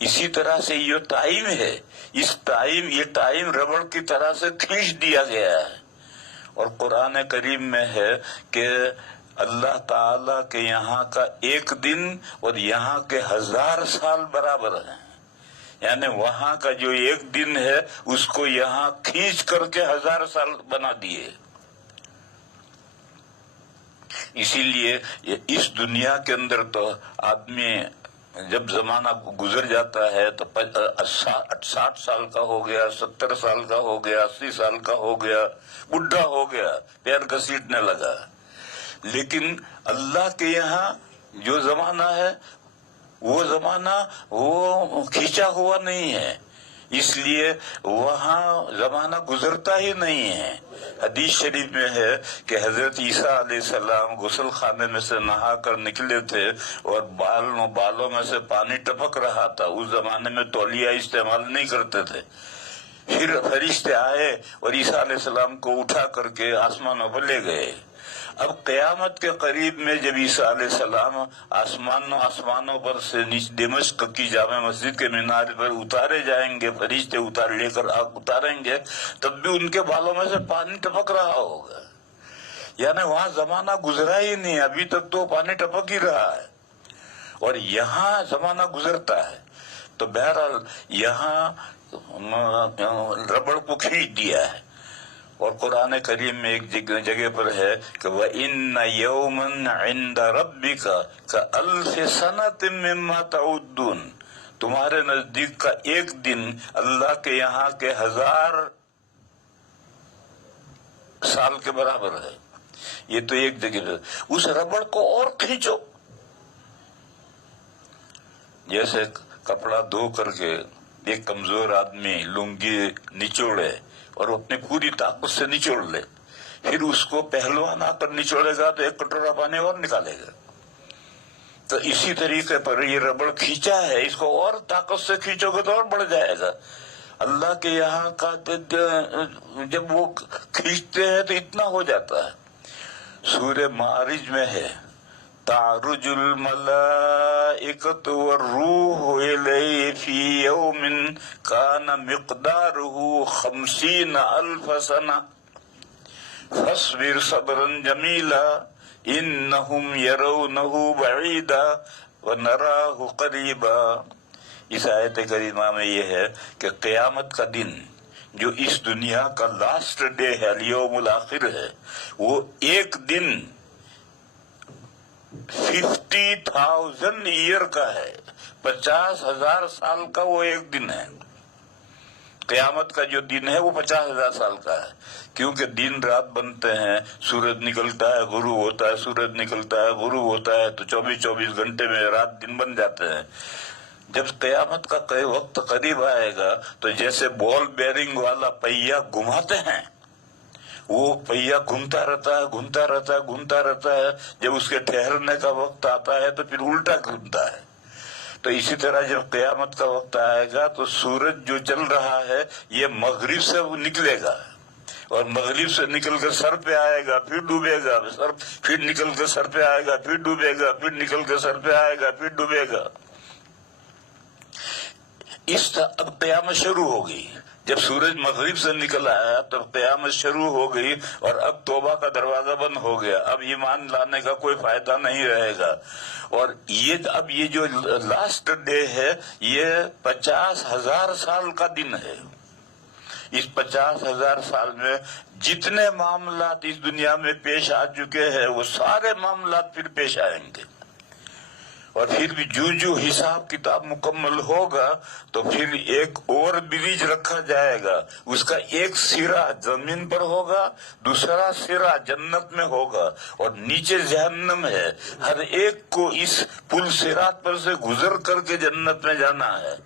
اسی طرح سے یہ ٹائم ہے، یہ ٹائم ربڑ کی طرح سے کھینچ دیا گیا ہے. اور قرآن کریم میں ہے کہ اللہ تعالیٰ کے یہاں کا 1 دن اور یہاں کے 1000 سال برابر ہیں. یعنی وہاں کا جو 1 دن ہے اس کو یہاں کھینچ کر کے 1000 سال بنا دیے. اسی لیے اس دنیا کے اندر تو آدمی جب زمانہ گزر جاتا ہے تو 60 سال کا ہو گیا، 70 سال کا ہو گیا، 80 سال کا ہو گیا، بڈھا ہو گیا، پیر گھسیٹنے لگا. لیکن اللہ کے یہاں جو زمانہ ہے وہ زمانہ وہ کھینچا ہوا نہیں ہے، اس لیے وہاں زمانہ گزرتا ہی نہیں ہے. حدیث شریف میں ہے کہ حضرت عیسیٰ علیہ السلام غسل خانے میں سے نہا کر نکلے تھے اور بالوں میں سے پانی ٹپک رہا تھا. اس زمانے میں تولیہ استعمال نہیں کرتے تھے. پھر فرشتے آئے اور عیسیٰ علیہ السلام کو اٹھا کر کے آسمانوں پر لے گئے۔ اب قیامت کے قریب میں جب عیسیٰ علیہ السلام آسمانوں پر سے دمشق کی جامع مسجد کے مینار پر اتارے جائیں گے، فرشتے لے کر اتاریں گے، تب بھی ان کے بالوں میں سے پانی ٹپک رہا ہوگا، یعنی وہاں زمانہ گزرا ہی نہیں، ابھی تک تو پانی ٹپک ہی رہا ہے، اور یہاں زمانہ گزرتا ہے۔ تو بہرحال یہاں ربڑ کو کھینچ دیا ہے، اور قرآن کریم میں ایک جگہ پر ہے کہ وَإِنَّ يَوْمًا عِنْدَ رَبِّكَ كَأَلْفِ سَنَةٍ مِّمَّا تَعُدُّونَ، تمہارے نزدیک کا ایک دن اللہ کے یہاں کے 1000 سال کے برابر ہے۔ یہ تو ایک جگہ پر، اس ربڑ کو اور کھینچو، جیسے کپڑا دھو کر کے ایک کمزور آدمی لنگی نچوڑے اور اپنی پوری طاقت سے نچوڑ لے، پھر اس کو پہلوان آ کر نچوڑے گا تو ایک کٹورا پانی اور نکالے گا۔ تو اسی طریقے پر یہ ربڑ کھینچا ہے، اس کو اور طاقت سے کھینچو گے تو اور بڑھ جائے گا۔ اللہ کے یہاں کا جب وہ کھینچتے ہیں تو اتنا ہو جاتا ہے۔ سورہ معارج میں ہے تعرج الملائکۃ والروح الیہ فی یوم کان مقدارہ 50,000 سنہ فاصبر صبرا جمیلا انہم یرونہ بعیدا ونراہ قریبا۔ اس آیت کریمہ میں یہ ہے کہ قیامت کا دن جو اس دنیا کا لاسٹ ڈے ہے، الیوم الاخر ہے، وہ ایک دن 50,000 ایئر کا ہے، 50,000 سال کا وہ ایک دن ہے۔ قیامت کا جو دن ہے وہ 50,000 سال کا ہے، کیونکہ دن رات بنتے ہیں، سورج نکلتا ہے غروب ہوتا ہے، سورج نکلتا ہے غروب ہوتا ہے، تو 24 گھنٹے میں رات دن بن جاتے ہیں۔ جب قیامت کا وقت قریب آئے گا تو جیسے بال بیرنگ والا پہیا گھماتے ہیں، وہ پہیا گھومتا رہتا ہے، جب اس کے ٹھہرنے کا وقت آتا ہے تو پھر الٹا گھومتا ہے۔ تو اسی طرح جب قیامت کا وقت آئے گا تو سورج جو چل رہا ہے یہ مغرب سے نکلے گا، اور مغرب سے نکل کر سر پہ آئے گا، پھر ڈوبے گا، پھر نکل کر سر پہ آئے گا، پھر ڈوبے گا، پھر نکل کر سر پہ آئے گا، پھر ڈوبے گا۔ اب قیامت شروع ہو گئی، جب سورج مغرب سے نکل آیا تب قیامت شروع ہو گئی، اور اب توبہ کا دروازہ بند ہو گیا، اب ایمان لانے کا کوئی فائدہ نہیں رہے گا۔ اور اب یہ جو لاسٹ ڈے ہے یہ 50,000 سال کا دن ہے۔ اس 50,000 سال میں جتنے معاملات اس دنیا میں پیش آ چکے ہیں وہ سارے معاملات پھر پیش آئیں گے، اور پھر بھی جو حساب کتاب مکمل ہوگا تو پھر ایک اور برج رکھا جائے گا، اس کا ایک سرا زمین پر ہوگا، دوسرا سرا جنت میں ہوگا، اور نیچے جہنم ہے۔ ہر ایک کو اس پل صراط پر سے گزر کر کے جنت میں جانا ہے۔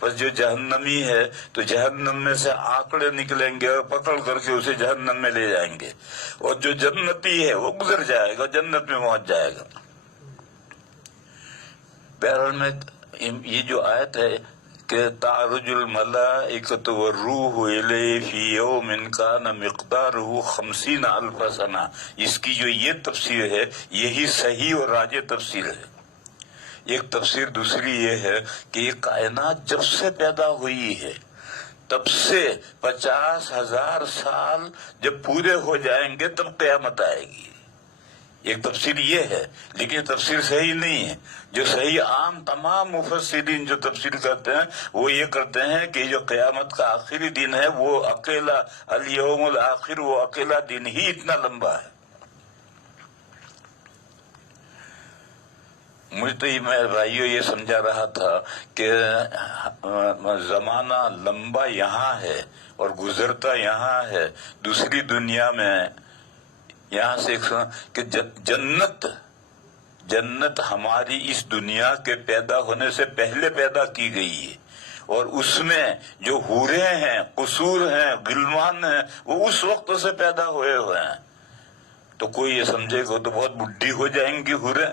بس جو جہنمی ہے تو جہنم میں سے آنکڑے نکلیں گے اور پکڑ کر کے اسے جہنم میں لے جائیں گے، اور جو جنتی ہے وہ گزر جائے گا، جنت میں پہنچ جائے گا۔ بہرحال میں یہ جو آیت ہے کہ تعرج الملائکۃ والروح الیہ فی یوم کان مقدارہ 50,000 سنہ، اس کی جو یہ تفسیر ہے یہی صحیح اور راجح تفسیر ہے۔ ایک تفسیر دوسری یہ ہے کہ یہ کائنات جب سے پیدا ہوئی ہے تب سے 50,000 سال جب پورے ہو جائیں گے تب قیامت آئے گی۔ ایک تفسیر یہ ہے، لیکن تفسیر صحیح نہیں ہے۔ جو صحیح عام تمام مفسرین جو تفسیر کرتے ہیں وہ یہ کرتے ہیں کہ جو قیامت کا آخری دن ہے وہ اکیلا الیوم الاخر، وہ اکیلا دن ہی اتنا لمبا ہے۔ مجھے تو میں بھائیوں یہ سمجھا رہا تھا کہ زمانہ لمبا یہاں ہے اور گزرتا یہاں ہے، دوسری دنیا میں یہاں سے کہ جنت ہماری اس دنیا کے پیدا ہونے سے پہلے پیدا کی گئی ہے، اور اس میں جو حوریں ہیں، قصور ہیں، غلمان ہیں، وہ اس وقت سے پیدا ہوئے ہیں۔ تو کوئی یہ سمجھے گا تو بہت بڈھی ہو جائیں گی حوریں،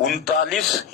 39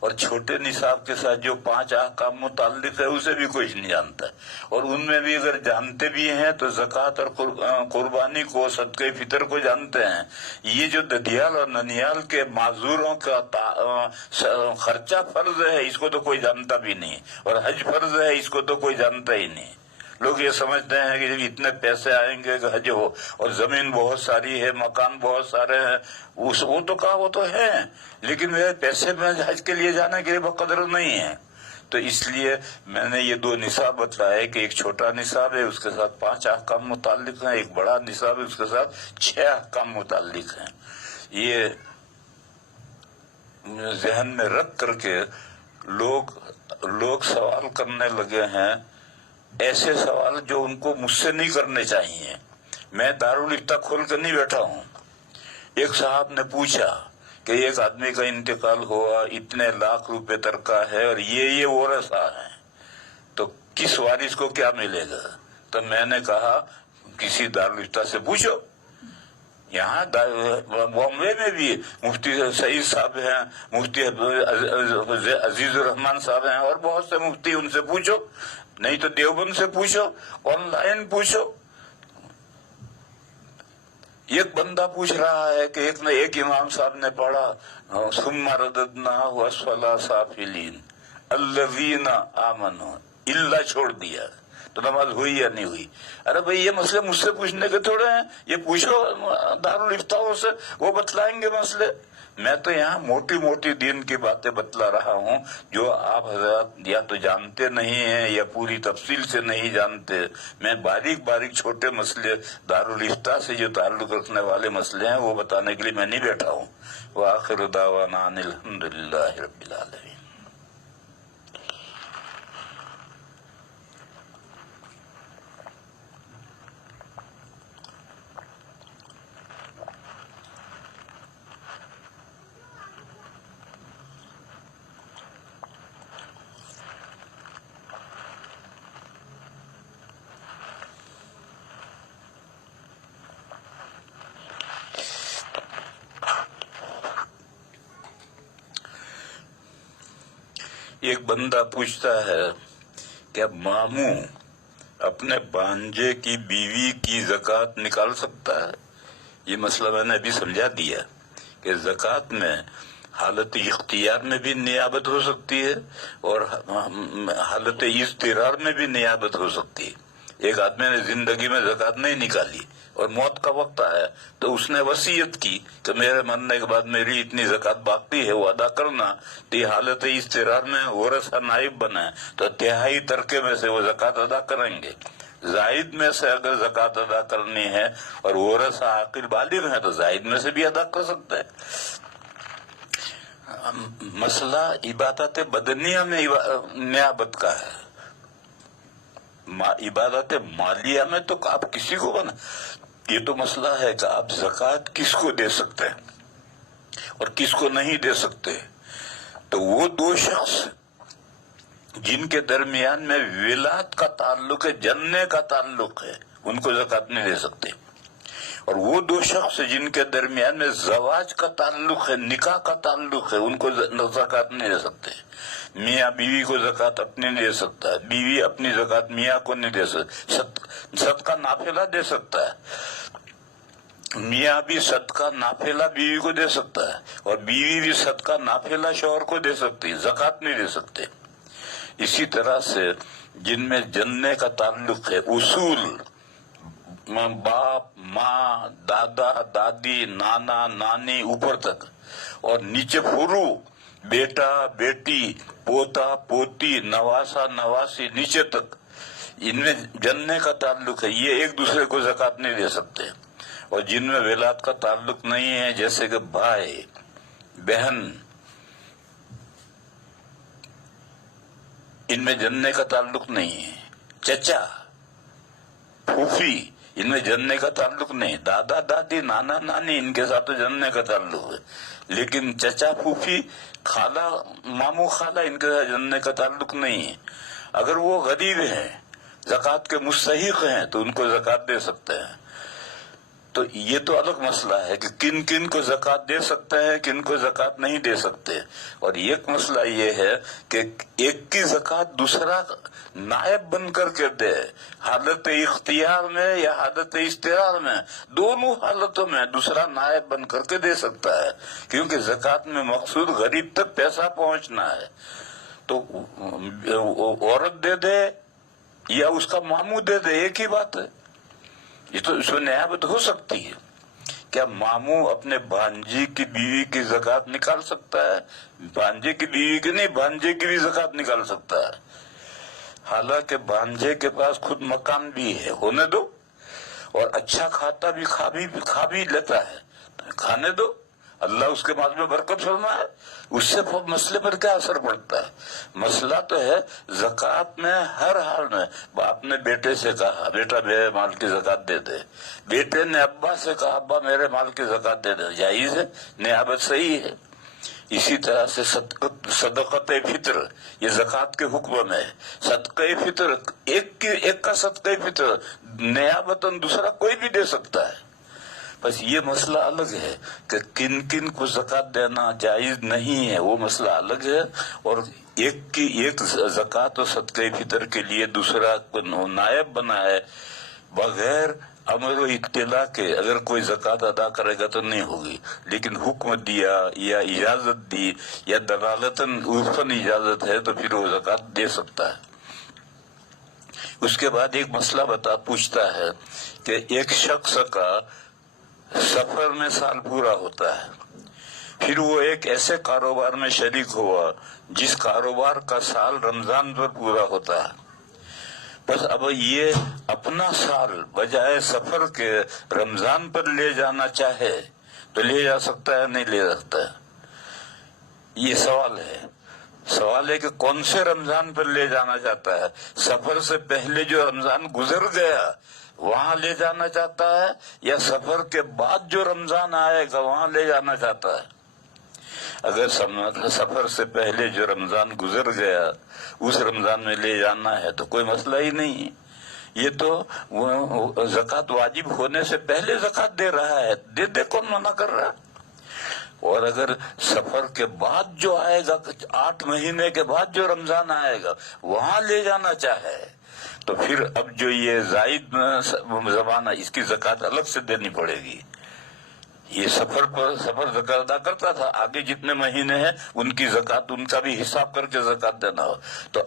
اور چھوٹے نصاب کے ساتھ جو 5 احکام متعلق ہے اسے بھی کوئی نہیں جانتا ہے، اور ان میں بھی اگر جانتے بھی ہیں تو زکوٰۃ اور قربانی کو، صدقہ فطر کو جانتے ہیں۔ یہ جو ددیال اور ننیال کے معذوروں کا خرچہ فرض ہے اس کو تو کوئی جانتا بھی نہیں، اور حج فرض ہے اس کو تو کوئی جانتا ہی نہیں۔ لوگ یہ سمجھتے ہیں کہ اتنے پیسے آئیں گے کہ حج ہو، اور زمین بہت ساری ہے، مکان بہت سارے ہیں، وہ تو کہا وہ تو ہے، لیکن میرے پیسے میں حج کے لیے جانے کے لیے بقدر نہیں ہے۔ تو اس لیے میں نے یہ 2 نصاب بتلائے کہ ایک چھوٹا نصاب ہے، اس کے ساتھ 5 احکام متعلق ہیں، ایک بڑا نصاب ہے، اس کے ساتھ 6 احکام متعلق ہیں۔ یہ ذہن میں رکھ کر کے لوگ سوال کرنے لگے ہیں، ایسے سوال جو ان کو مجھ سے نہیں کرنے چاہیے۔ میں دارالفتہ کھول کر نہیں بیٹھا ہوں۔ ایک صاحب نے پوچھا کہ ایک آدمی کا انتقال ہوا، اتنے لاکھ روپے ترکہ ہے اور یہ ورثہ ہیں، تو کس وارث کو کیا ملے گا؟ تو میں نے کہا کسی دارالفتہ سے پوچھو۔ یہاں بامبے میں بھی مفتی سعید صاحب ہیں، مفتی عزیز الرحمان صاحب ہیں، اور بہت سے مفتی، ان سے پوچھو، نہیں تو دیوبند سے پوچھو، آن لائن پوچھو۔ ایک بندہ پوچھ رہا ہے کہ ایک امام صاحب نے پڑھا ثم رددناہ اسفل سافلین الذین آمنوا، الا چھوڑ دیا، تو نماز ہوئی یا نہیں ہوئی؟ ارے بھائی یہ مسئلے مجھ سے پوچھنے کے تھوڑے ہیں، یہ پوچھو دارالفتاؤں سے، وہ بتلائیں گے مسئلے۔ میں تو یہاں موٹی موٹی دین کی باتیں بتلا رہا ہوں جو آپ حضرات یا تو جانتے نہیں ہیں یا پوری تفصیل سے نہیں جانتے۔ میں باریک باریک چھوٹے مسئلے دارالفتاء سے جو تعلق رکھنے والے مسئلے ہیں وہ بتانے کے لیے میں نہیں بیٹھا ہوں۔ وآخر دعوانا ان الحمدللہ رب العالمین۔ ایک بندہ پوچھتا ہے کہ ماموں اپنے بھانجے کی بیوی کی زکوٰۃ نکال سکتا ہے؟ یہ مسئلہ میں نے ابھی سمجھا دیا کہ زکوٰۃ میں حالت اختیار میں بھی نیابت ہو سکتی ہے اور حالت اضطرار میں بھی نیابت ہو سکتی ہے۔ ایک آدمی نے زندگی میں زکوٰۃ نہیں نکالی اور موت کا وقت آیا تو اس نے وصیت کی کہ میرے مرنے کے بعد میری اتنی زکوٰۃ باقی ہے وہ ادا کرنا، تو یہ حالت اضطرار میں ورثہ نائب بنا تو 1/3 ترکے میں سے وہ زکوٰۃ ادا کریں گے۔ زائد میں سے اگر زکوٰۃ ادا کرنی ہے اور ورثہ عاقل بالغ ہے تو زائد میں سے بھی ادا کر سکتے ہیں۔ مسئلہ عبادت بدنیہ میں نیابت کا ہے، عبادت مالیہ میں تو آپ کسی کو بنا، یہ تو مسئلہ ہے کہ آپ زکوٰۃ کس کو دے سکتے ہیں اور کس کو نہیں دے سکتے۔ تو وہ 2 شخص جن کے درمیان میں ولادت کا تعلق ہے، جننے کا تعلق ہے، ان کو زکوٰۃ نہیں دے سکتے، اور وہ 2 شخص جن کے درمیان میں زواج کا تعلق ہے، نکاح کا تعلق ہے، ان کو زکوٰۃ نہیں دے سکتے۔ میاں بیوی کو زکوٰۃ اپنی نہیں دے سکتا ہے، بیوی اپنی زکوٰۃ میاں کو نہیں دے سکتی، صدقہ نافلہ دے سکتا ہے، میاں بھی صدقہ نافلہ بیوی کو دے سکتا ہے اور بیوی بھی صدقہ نافلہ شوہر کو دے سکتی، زکوٰۃ نہیں دے سکتے۔ اسی طرح سے جن میں جننے کا تعلق ہے، اصول باپ ماں دادا دادی نانا نانی اوپر تک، اور نیچے فروع بیٹا بیٹی پوتا پوتی نواسا نواسی نیچے تک، ان میں جننے کا تعلق ہے، یہ ایک دوسرے کو زکوٰۃ نہیں دے سکتے۔ اور جن میں ولادت کا تعلق نہیں ہے جیسے کہ بھائی بہن، ان میں جننے کا تعلق نہیں ہے، چچا پھوپھی، ان میں جننے کا تعلق نہیں، دادا دادی نانا نانی ان کے ساتھ تو جننے کا تعلق ہے، لیکن چچا پھوپھی خالہ ماموں خالہ ان کے ساتھ جننے کا تعلق نہیں ہے۔ اگر وہ غریب ہیں، زکوٰۃ کے مستحق ہیں تو ان کو زکوٰۃ دے سکتے ہیں۔ تو یہ تو الگ مسئلہ ہے کہ کن کن کو زکوٰۃ دے سکتے ہیں، کن کو زکوٰۃ نہیں دے سکتے. اور ایک مسئلہ یہ ہے کہ ایک کی زکوٰۃ دوسرا نائب بن کر کے دے، حالت اختیار میں یا حالت اضطرار میں، دونوں حالتوں میں دوسرا نائب بن کر کے دے سکتا ہے، کیونکہ زکوٰۃ میں مقصود غریب تک پیسہ پہنچنا ہے. تو عورت دے دے یا اس کا ماموں دے دے، ایک ہی بات ہے. یہ تو اس میں نیابت ہو سکتی ہے. کیا ماموں اپنے بھانجی کی بیوی کی زکوٰۃ نکال سکتا ہے؟ بھانجے کی بیوی کی نہیں، بھانجے کی بھی زکوٰۃ نکال سکتا ہے. حالانکہ بھانجے کے پاس خود مکان بھی ہے، ہونے دو، اور اچھا کھاتا بھی کھا بھی لیتا ہے، کھانے دو، اللہ اس کے مال میں برکت فرمائے. اس سے مسئلے پر کیا اثر پڑتا ہے؟ مسئلہ تو ہے زکوٰۃ میں ہر حال میں. باپ نے بیٹے سے کہا بیٹا میرے مال کی زکوٰۃ دے دے، بیٹے نے ابا سے کہا ابا میرے مال کی زکوٰۃ دے دے، جائز ہے، نیابت صحیح ہے. اسی طرح سے صدقۃ فطر یہ زکوٰۃ کے حکم میں ہے. صدقہ فطر ایک کا صدقہ فطر نیابتاً دوسرا کوئی بھی دے سکتا ہے. بس یہ مسئلہ الگ ہے کہ کن کن کو زکوٰۃ دینا جائز نہیں ہے، وہ مسئلہ الگ ہے. اور ایک زکوٰۃ و صدقہ فطر کے لیے دوسرا نائب بنا ہے، بغیر امر و اطلاع کے اگر کوئی زکوٰۃ ادا کرے گا تو نہیں ہوگی. لیکن حکم دیا یا اجازت دی یا دلالتاً عرفاً اجازت ہے تو پھر وہ زکوٰۃ دے سکتا ہے. اس کے بعد ایک مسئلہ پوچھتا ہے کہ ایک شخص کا سفر میں سال پورا ہوتا ہے، پھر وہ ایک ایسے کاروبار میں شریک ہوا جس کاروبار کا سال رمضان پر پورا ہوتا ہے. بس اب یہ اپنا سال بجائے سفر کے رمضان پر لے جانا چاہے تو لے جا سکتا ہے نہیں لے سکتا ہے؟ یہ سوال ہے کہ کون سے رمضان پر لے جانا چاہتا ہے. سفر سے پہلے جو رمضان گزر گیا وہاں لے جانا چاہتا ہے، یا سفر کے بعد جو رمضان آئے گا وہاں لے جانا چاہتا ہے؟ اگر سفر سے پہلے جو رمضان گزر گیا اس رمضان میں لے جانا ہے تو کوئی مسئلہ ہی نہیں. یہ تو زکوٰۃ واجب ہونے سے پہلے زکوٰۃ دے رہا ہے، دے کون منع کر رہا. اور اگر سفر کے بعد جو آئے گا 8 مہینے کے بعد جو رمضان آئے گا وہاں لے جانا چاہے تو پھر اب جو یہ زائد زمانہ اس کی زکوٰۃ الگ سے دینی پڑے گی. یہ سفر زکوٰۃ ادا کرتا تھا، آگے جتنے مہینے ہیں ان کی زکوٰۃ ان کا بھی حساب کر کے زکوٰۃ دینا ہو. تو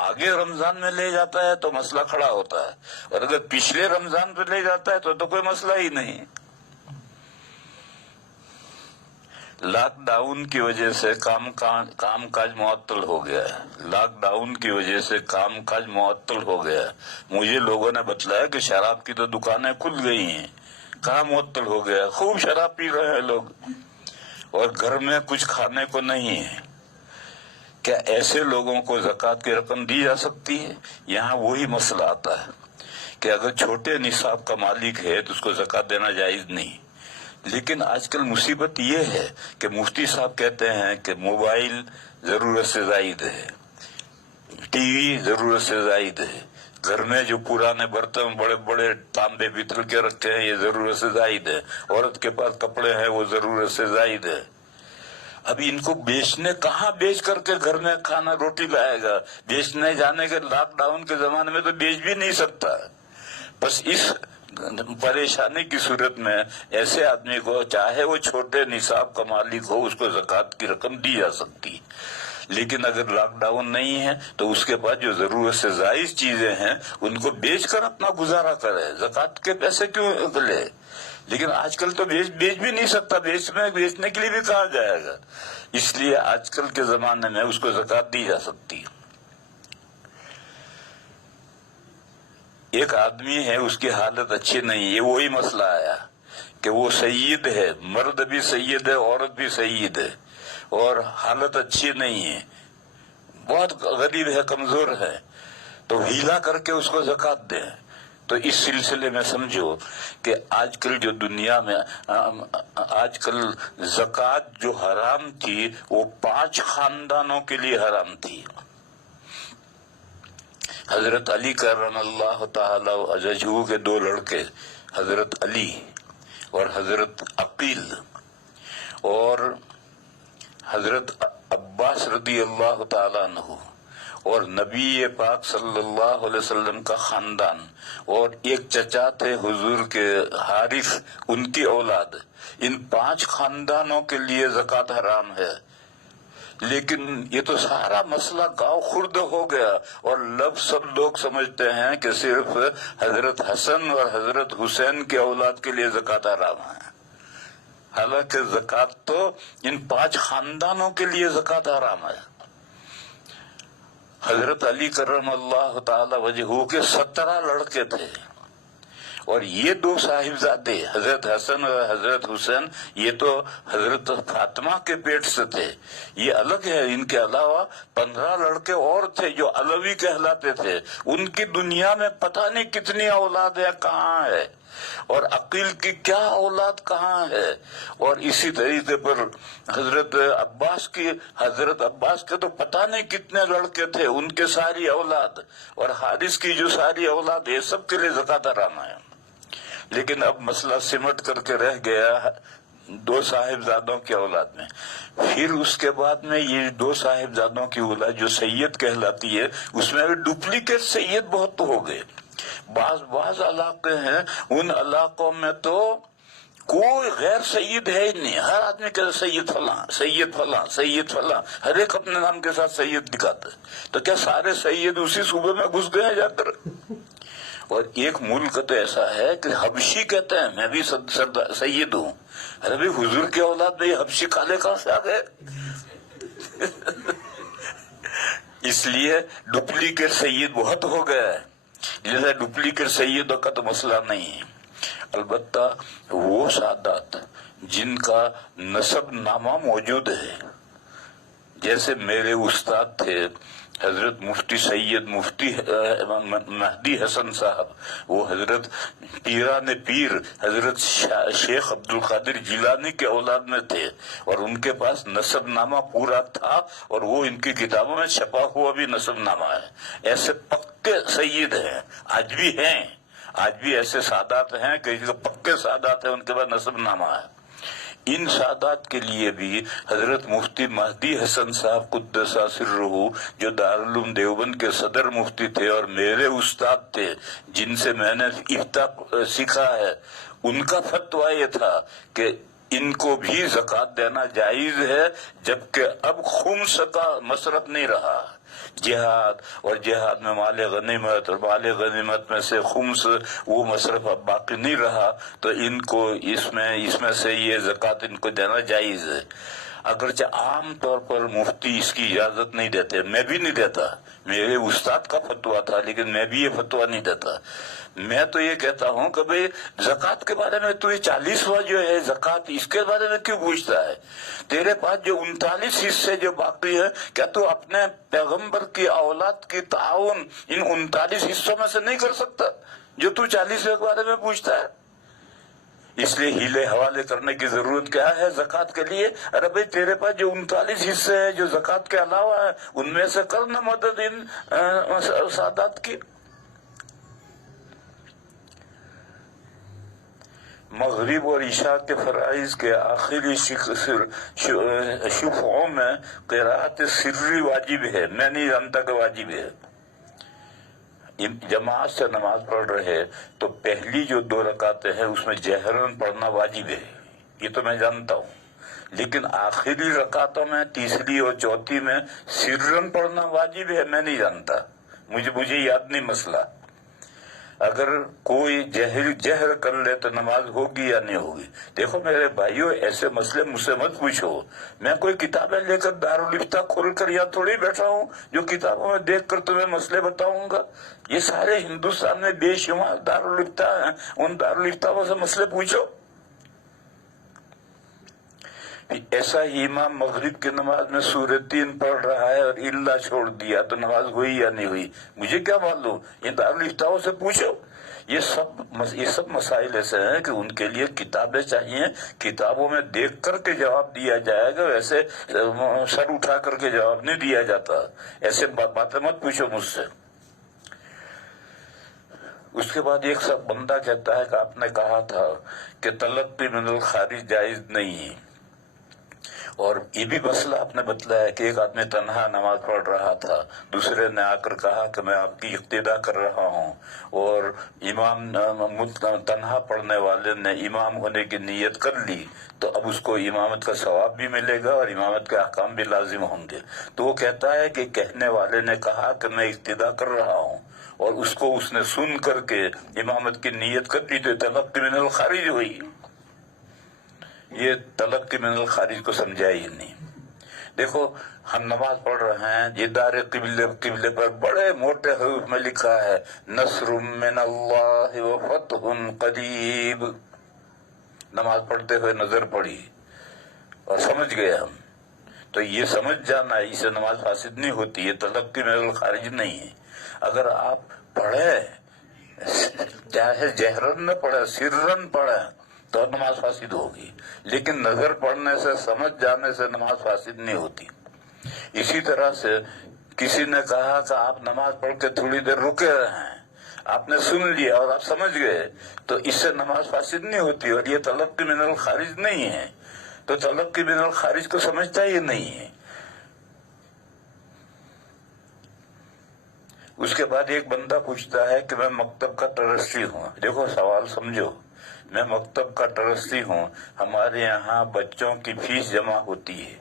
آگے رمضان میں لے جاتا ہے تو مسئلہ کھڑا ہوتا ہے، اور اگر پچھلے رمضان پہ لے جاتا ہے تو کوئی مسئلہ ہی نہیں. لاک ڈاؤن کی وجہ سے کام کاج معطل ہو گیا ہے. لاک ڈاؤن کی وجہ سے کام کاج معطل ہو گیا ہے. مجھے لوگوں نے بتلایا کہ شراب کی تو دکانیں کھل گئی ہیں. کہاں معطل ہو گیا؟ خوب شراب پی رہے ہیں لوگ اور گھر میں کچھ کھانے کو نہیں ہے. کیا ایسے لوگوں کو زکوٰۃ کی رقم دی جا سکتی ہے؟ یہاں وہی مسئلہ آتا ہے کہ اگر چھوٹے نصاب کا مالک ہے تو اس کو زکوٰۃ دینا جائز نہیں. لیکن آج کل مصیبت یہ ہے کہ مفتی صاحب کہتے ہیں کہ موبائل ضرورت سے زائد ہے، ٹی وی ضرورت سے زائد ہے، گھر میں جو پرانے برتن بڑے بڑے تانبے پیتل کے رکھے ہیں یہ ضرورت سے زائد ہے، عورت کے پاس کپڑے ہیں وہ ضرورت سے زائد ہے. اب ان کو کہاں بیچ کر کے گھر میں کھانا روٹی لائے گا؟ بیچنے جانے کے لاک ڈاؤن کے زمانے میں تو بیچ بھی نہیں سکتا. بس اس پریشانی کی صورت میں ایسے آدمی کو چاہے وہ چھوٹے نصاب کا مالک ہو اس کو زکوٰۃ کی رقم دی جا سکتی. لیکن اگر لاک ڈاؤن نہیں ہے تو اس کے بعد جو ضرورت سے زائد چیزیں ہیں ان کو بیچ کر اپنا گزارا کرے، زکوٰۃ کے پیسے کیوں لے؟ لیکن آج کل تو بیچ بھی نہیں سکتا، بیچنے کے لیے بھی کہا جائے گا. اس لیے آج کل کے زمانے میں اس کو زکوٰۃ دی جا سکتی. ایک آدمی ہے اس کی حالت اچھی نہیں ہے، وہی مسئلہ آیا کہ وہ سید ہے، مرد بھی سید ہے عورت بھی سید ہے، اور حالت اچھی نہیں ہے، بہت غریب ہے کمزور ہے، تو ہیلا کر کے اس کو زکوٰۃ دیں. تو اس سلسلے میں سمجھو کہ آج کل جو دنیا میں آج کل زکوٰۃ جو حرام تھی وہ 5 خاندانوں کے لیے حرام تھی. حضرت علی کرم اللہ تعالی وجہہ کے 2 لڑکے حضرت علی اور حضرت عقیل اور حضرت عباس رضی اللہ تعالیٰ عنہ اور نبی پاک صلی اللہ علیہ وسلم کا خاندان اور ایک چچا تھے حضور کے حارث، ان کی اولاد، ان 5 خاندانوں کے لیے زکوٰۃ حرام ہے۔ لیکن یہ تو سارا مسئلہ گاؤں خرد ہو گیا اور سب لوگ سمجھتے ہیں کہ صرف حضرت حسن اور حضرت حسین کے اولاد کے لیے زکوٰۃ حرام ہے، حالانکہ زکوٰۃ تو ان 5 خاندانوں کے لیے زکوٰۃ حرام ہے۔ حضرت علی کرم اللہ تعالی وجہہ کے 17 لڑکے تھے، اور یہ 2 صاحبزادے حضرت حسن اور حضرت حسین یہ تو حضرت فاطمہ کے پیٹ سے تھے، یہ الگ ہے۔ ان کے علاوہ 15 لڑکے اور تھے جو علوی کہلاتے تھے، ان کی دنیا میں پتہ نہیں کتنی اولاد ہے، کہاں ہے، اور عقیل کی کیا اولاد کہاں ہے۔ اور اسی طریقے پر حضرت عباس کے تو پتہ نہیں کتنے لڑکے تھے، ان کے ساری اولاد، اور حارث کی جو ساری اولاد، یہ سب کے لیے زکوٰۃ حرام ہے۔ لیکن اب مسئلہ سمٹ کر کے رہ گیا 2 صاحبزادوں کی اولاد میں۔ پھر اس کے بعد میں یہ 2 صاحبزادوں کی اولاد جو سید کہلاتی ہے، اس میں ڈپلیکیٹ سید بہت ہو گئے۔ بعض علاقے ہیں، ان علاقوں میں تو کوئی غیر سید ہے ہی نہیں، ہر آدمی کہتا سید فلاں سید فلاں سید فلاں، ہر ایک اپنے نام کے ساتھ سید دکھاتا ہے۔ تو کیا سارے سید اسی صوبے میں گھس گئے جا کر؟ اور ایک ملک تو ایسا ہے کہ حبشی کہتے ہیں میں بھی سید ہوں، ارے بھی حضور کی اولاد میں یہ حبشی کالے کہاں سے آ گئے؟ اس لیے ڈپلیکیٹ سید بہت ہو گیا ہے، جیسے ڈپلیکیٹ سیدوں کا تو مسئلہ نہیں ہے۔ البتہ وہ سادات جن کا نسب نامہ موجود ہے، جیسے میرے استاد تھے حضرت مفتی سید مفتی مہدی حسن صاحب، وہ حضرت پیران پیر حضرت شیخ عبد القادر جیلانی کے اولاد میں تھے، اور ان کے پاس نسب نامہ پورا تھا، اور وہ ان کی کتابوں میں چھپا ہوا بھی نسب نامہ ہے۔ ایسے پکے سید ہیں، آج بھی ہیں، آج بھی ایسے سادات ہیں کہ جو پکے سادات ہیں، ان کے پاس نسب نامہ ہے۔ ان سادات کے لیے بھی حضرت مفتی مہدی حسن صاحب قدس سرہ، جو دارالعلوم دیوبند کے صدر مفتی تھے اور میرے استاد تھے، جن سے میں نے افتاء سیکھا ہے، ان کا فتویٰ یہ تھا کہ ان کو بھی زکوٰۃ دینا جائز ہے، جبکہ اب خمس کا مصرف نہیں رہا۔ جہاد اور جہاد میں مال غنیمت، اور مال غنیمت میں سے خمس وہ مصرف اب باقی نہیں رہا، تو ان کو اس میں سے یہ زکوٰۃ ان کو دینا جائز ہے۔ اگرچہ عام طور پر مفتی اس کی اجازت نہیں دیتے، میں بھی نہیں دیتا، میرے استاد کا فتویٰ تھا، لیکن میں بھی یہ فتویٰ نہیں دیتا۔ میں تو یہ کہتا ہوں کہ بھئی زکوٰۃ کے بارے میں تو یہ 40واں جو ہے زکوٰۃ، اس کے بارے میں کیوں پوچھتا ہے؟ تیرے پاس جو 39 حصے جو باقی ہیں، کیا تو اپنے پیغمبر کی اولاد کی تعاون ان 39 حصوں میں سے نہیں کر سکتا جو تو 40 کے بارے میں پوچھتا ہے؟ اس لیے ہیلے حوالے کرنے کی ضرورت کیا ہے زکوٰۃ کے لیے؟ ارے بھائی تیرے پاس جو 39 حصے ہیں جو زکوٰۃ کے علاوہ ہیں، ان میں سے کرنا مدد ان سادات کی۔ مغرب اور عشاء کے فرائض کے آخری شفعوں میں قراءت سری واجب ہے، میں نہیں جانتا کہ واجب ہے۔ جماعت سے نماز پڑھ رہے تو پہلی جو 2 رکعتیں ہیں اس میں جہرن پڑھنا واجب ہے، یہ تو میں جانتا ہوں، لیکن آخری رکعتوں میں 3 اور 4 میں سرن پڑھنا واجب ہے، میں نہیں جانتا، مجھے یاد نہیں مسئلہ۔ اگر کوئی جہر کر لے تو نماز ہوگی یا نہیں ہوگی؟ دیکھو میرے بھائیو، ایسے مسئلے مجھ سے مت پوچھو، میں کوئی کتابیں لے کر دارالفتاء کھول کر یا تھوڑی بیٹھا ہوں جو کتابوں میں دیکھ کر تمہیں مسئلے بتاؤں گا۔ یہ سارے ہندوستان میں بے شمار دارالفتاء ہیں، ان دارالفتاؤں سے مسئلے پوچھو۔ ایسا ہی امام مغرب کی نماز میں سورہ 3 پڑھ رہا ہے اور اللہ چھوڑ دیا تو نماز ہوئی یا نہیں ہوئی؟ مجھے کیا معلوم، یہ دارالفتاؤں سے پوچھو۔ یہ سب مسائل ایسے ہیں کہ ان کے لیے کتابیں چاہیے، کتابوں میں دیکھ کر کے جواب دیا جائے گا، ویسے سر اٹھا کر کے جواب نہیں دیا جاتا۔ ایسے باتیں مت پوچھو مجھ سے۔ اس کے بعد ایک سب بندہ کہتا ہے کہ آپ نے کہا تھا کہ تلقی من الخارج جائز نہیں ہے، اور یہ بھی مسئلہ آپ نے بتلایا کہ ایک آدمی تنہا نماز پڑھ رہا تھا، دوسرے نے آ کر کہا کہ میں آپ کی اقتدا کر رہا ہوں، اور امام تنہا پڑھنے والے نے امام ہونے کی نیت کر لی، تو اب اس کو امامت کا ثواب بھی ملے گا اور امامت کے احکام بھی لازم ہوں گے۔ تو وہ کہتا ہے کہ کہنے والے نے کہا کہ میں اقتدا کر رہا ہوں، اور اس نے سن کر کے امامت کی نیت کر لی، تو تلقی من الخارج ہوئی۔ یہ تلقی من الخارج کو سمجھا ہی نہیں۔ دیکھو ہم نماز پڑھ رہے ہیں، یہ دار قبلے پر بڑے موٹے حروف میں لکھا ہے نصر من اللہ و فتح قریب۔ نماز پڑھتے ہوئے نظر پڑی اور سمجھ گئے ہم، تو یہ سمجھ جانا اسے نماز فاسد نہیں ہوتی، یہ تلقی من الخارج نہیں ہے۔ اگر آپ پڑھے، چاہے جہرن میں پڑھے سرن پڑھے، تو نماز فاسد ہوگی، لیکن نظر پڑھنے سے سمجھ جانے سے نماز فاسد نہیں ہوتی۔ اسی طرح سے کسی نے کہا کہ آپ نماز پڑھ کے تھوڑی دیر رکے ہیں، آپ نے سن لیا اور آپ سمجھ گئے، تو اس سے نماز فاسد نہیں ہوتی، اور یہ تلقی من الخارج نہیں ہے۔ تو تلقی من الخارج کو سمجھتا ہی نہیں ہے۔ اس کے بعد ایک بندہ پوچھتا ہے کہ میں مکتب کا ٹرسٹی ہوں۔ دیکھو سوال سمجھو، میں مکتب کا ٹرسٹی ہوں، ہمارے یہاں بچوں کی فیس جمع ہوتی ہے،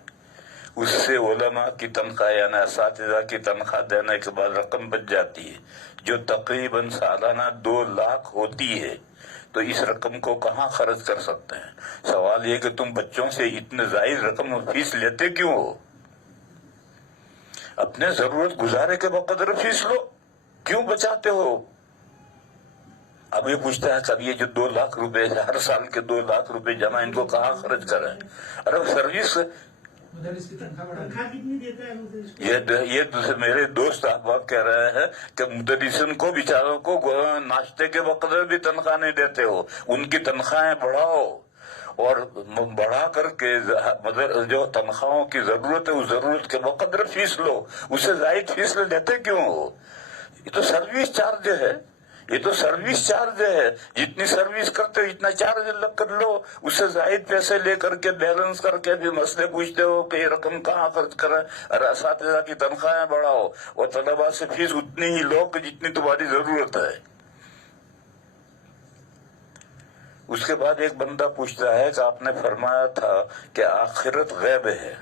اس سے علماء کی تنخواہ یعنی اساتذہ کی تنخواہ دینے کے بعد رقم بچ جاتی ہے جو تقریباً سالانہ 2 لاکھ ہوتی ہے، تو اس رقم کو کہاں خرچ کر سکتے ہیں؟ سوال یہ کہ تم بچوں سے اتنے زائد رقم فیس لیتے کیوں ہو؟ اپنے ضرورت گزارے کے بقدر فیس لو، کیوں بچاتے ہو؟ اب یہ پوچھتا ہے کہ اب یہ جو 2 لاکھ روپے ہر سال کے 2 لاکھ روپے جمع، ان کو کہاں خرچ کریں؟ ارے سروس یہ میرے دوست احباب کہہ رہے ہیں کہ مدرسین کو بیچاروں کو ناشتے کے بقدر بھی تنخواہ نہیں دیتے ہو، ان کی تنخواہیں بڑھاؤ، اور بڑھا کر کے جو تنخواہوں کی ضرورت ہے اس ضرورت کے بقدر فیس لو، اسے زائد فیس لیتے کیوں ہو؟ یہ تو سروس چارج ہے، یہ تو سروس چارج ہے، جتنی سروس کرتے ہو اتنا چارج الگ کر لو، اس سے زائد پیسے لے کر کے بیلنس کر کے بھی مسئلے پوچھتے ہو کہ یہ رقم کہاں خرچ کریں؟ اور اساتذہ کی تنخواہیں بڑھاؤ اور طلباء سے فیس اتنی ہی لو کہ جتنی تمہاری ضرورت ہے۔ اس کے بعد ایک بندہ پوچھتا ہے کہ آپ نے فرمایا تھا کہ آخرت غیب ہے،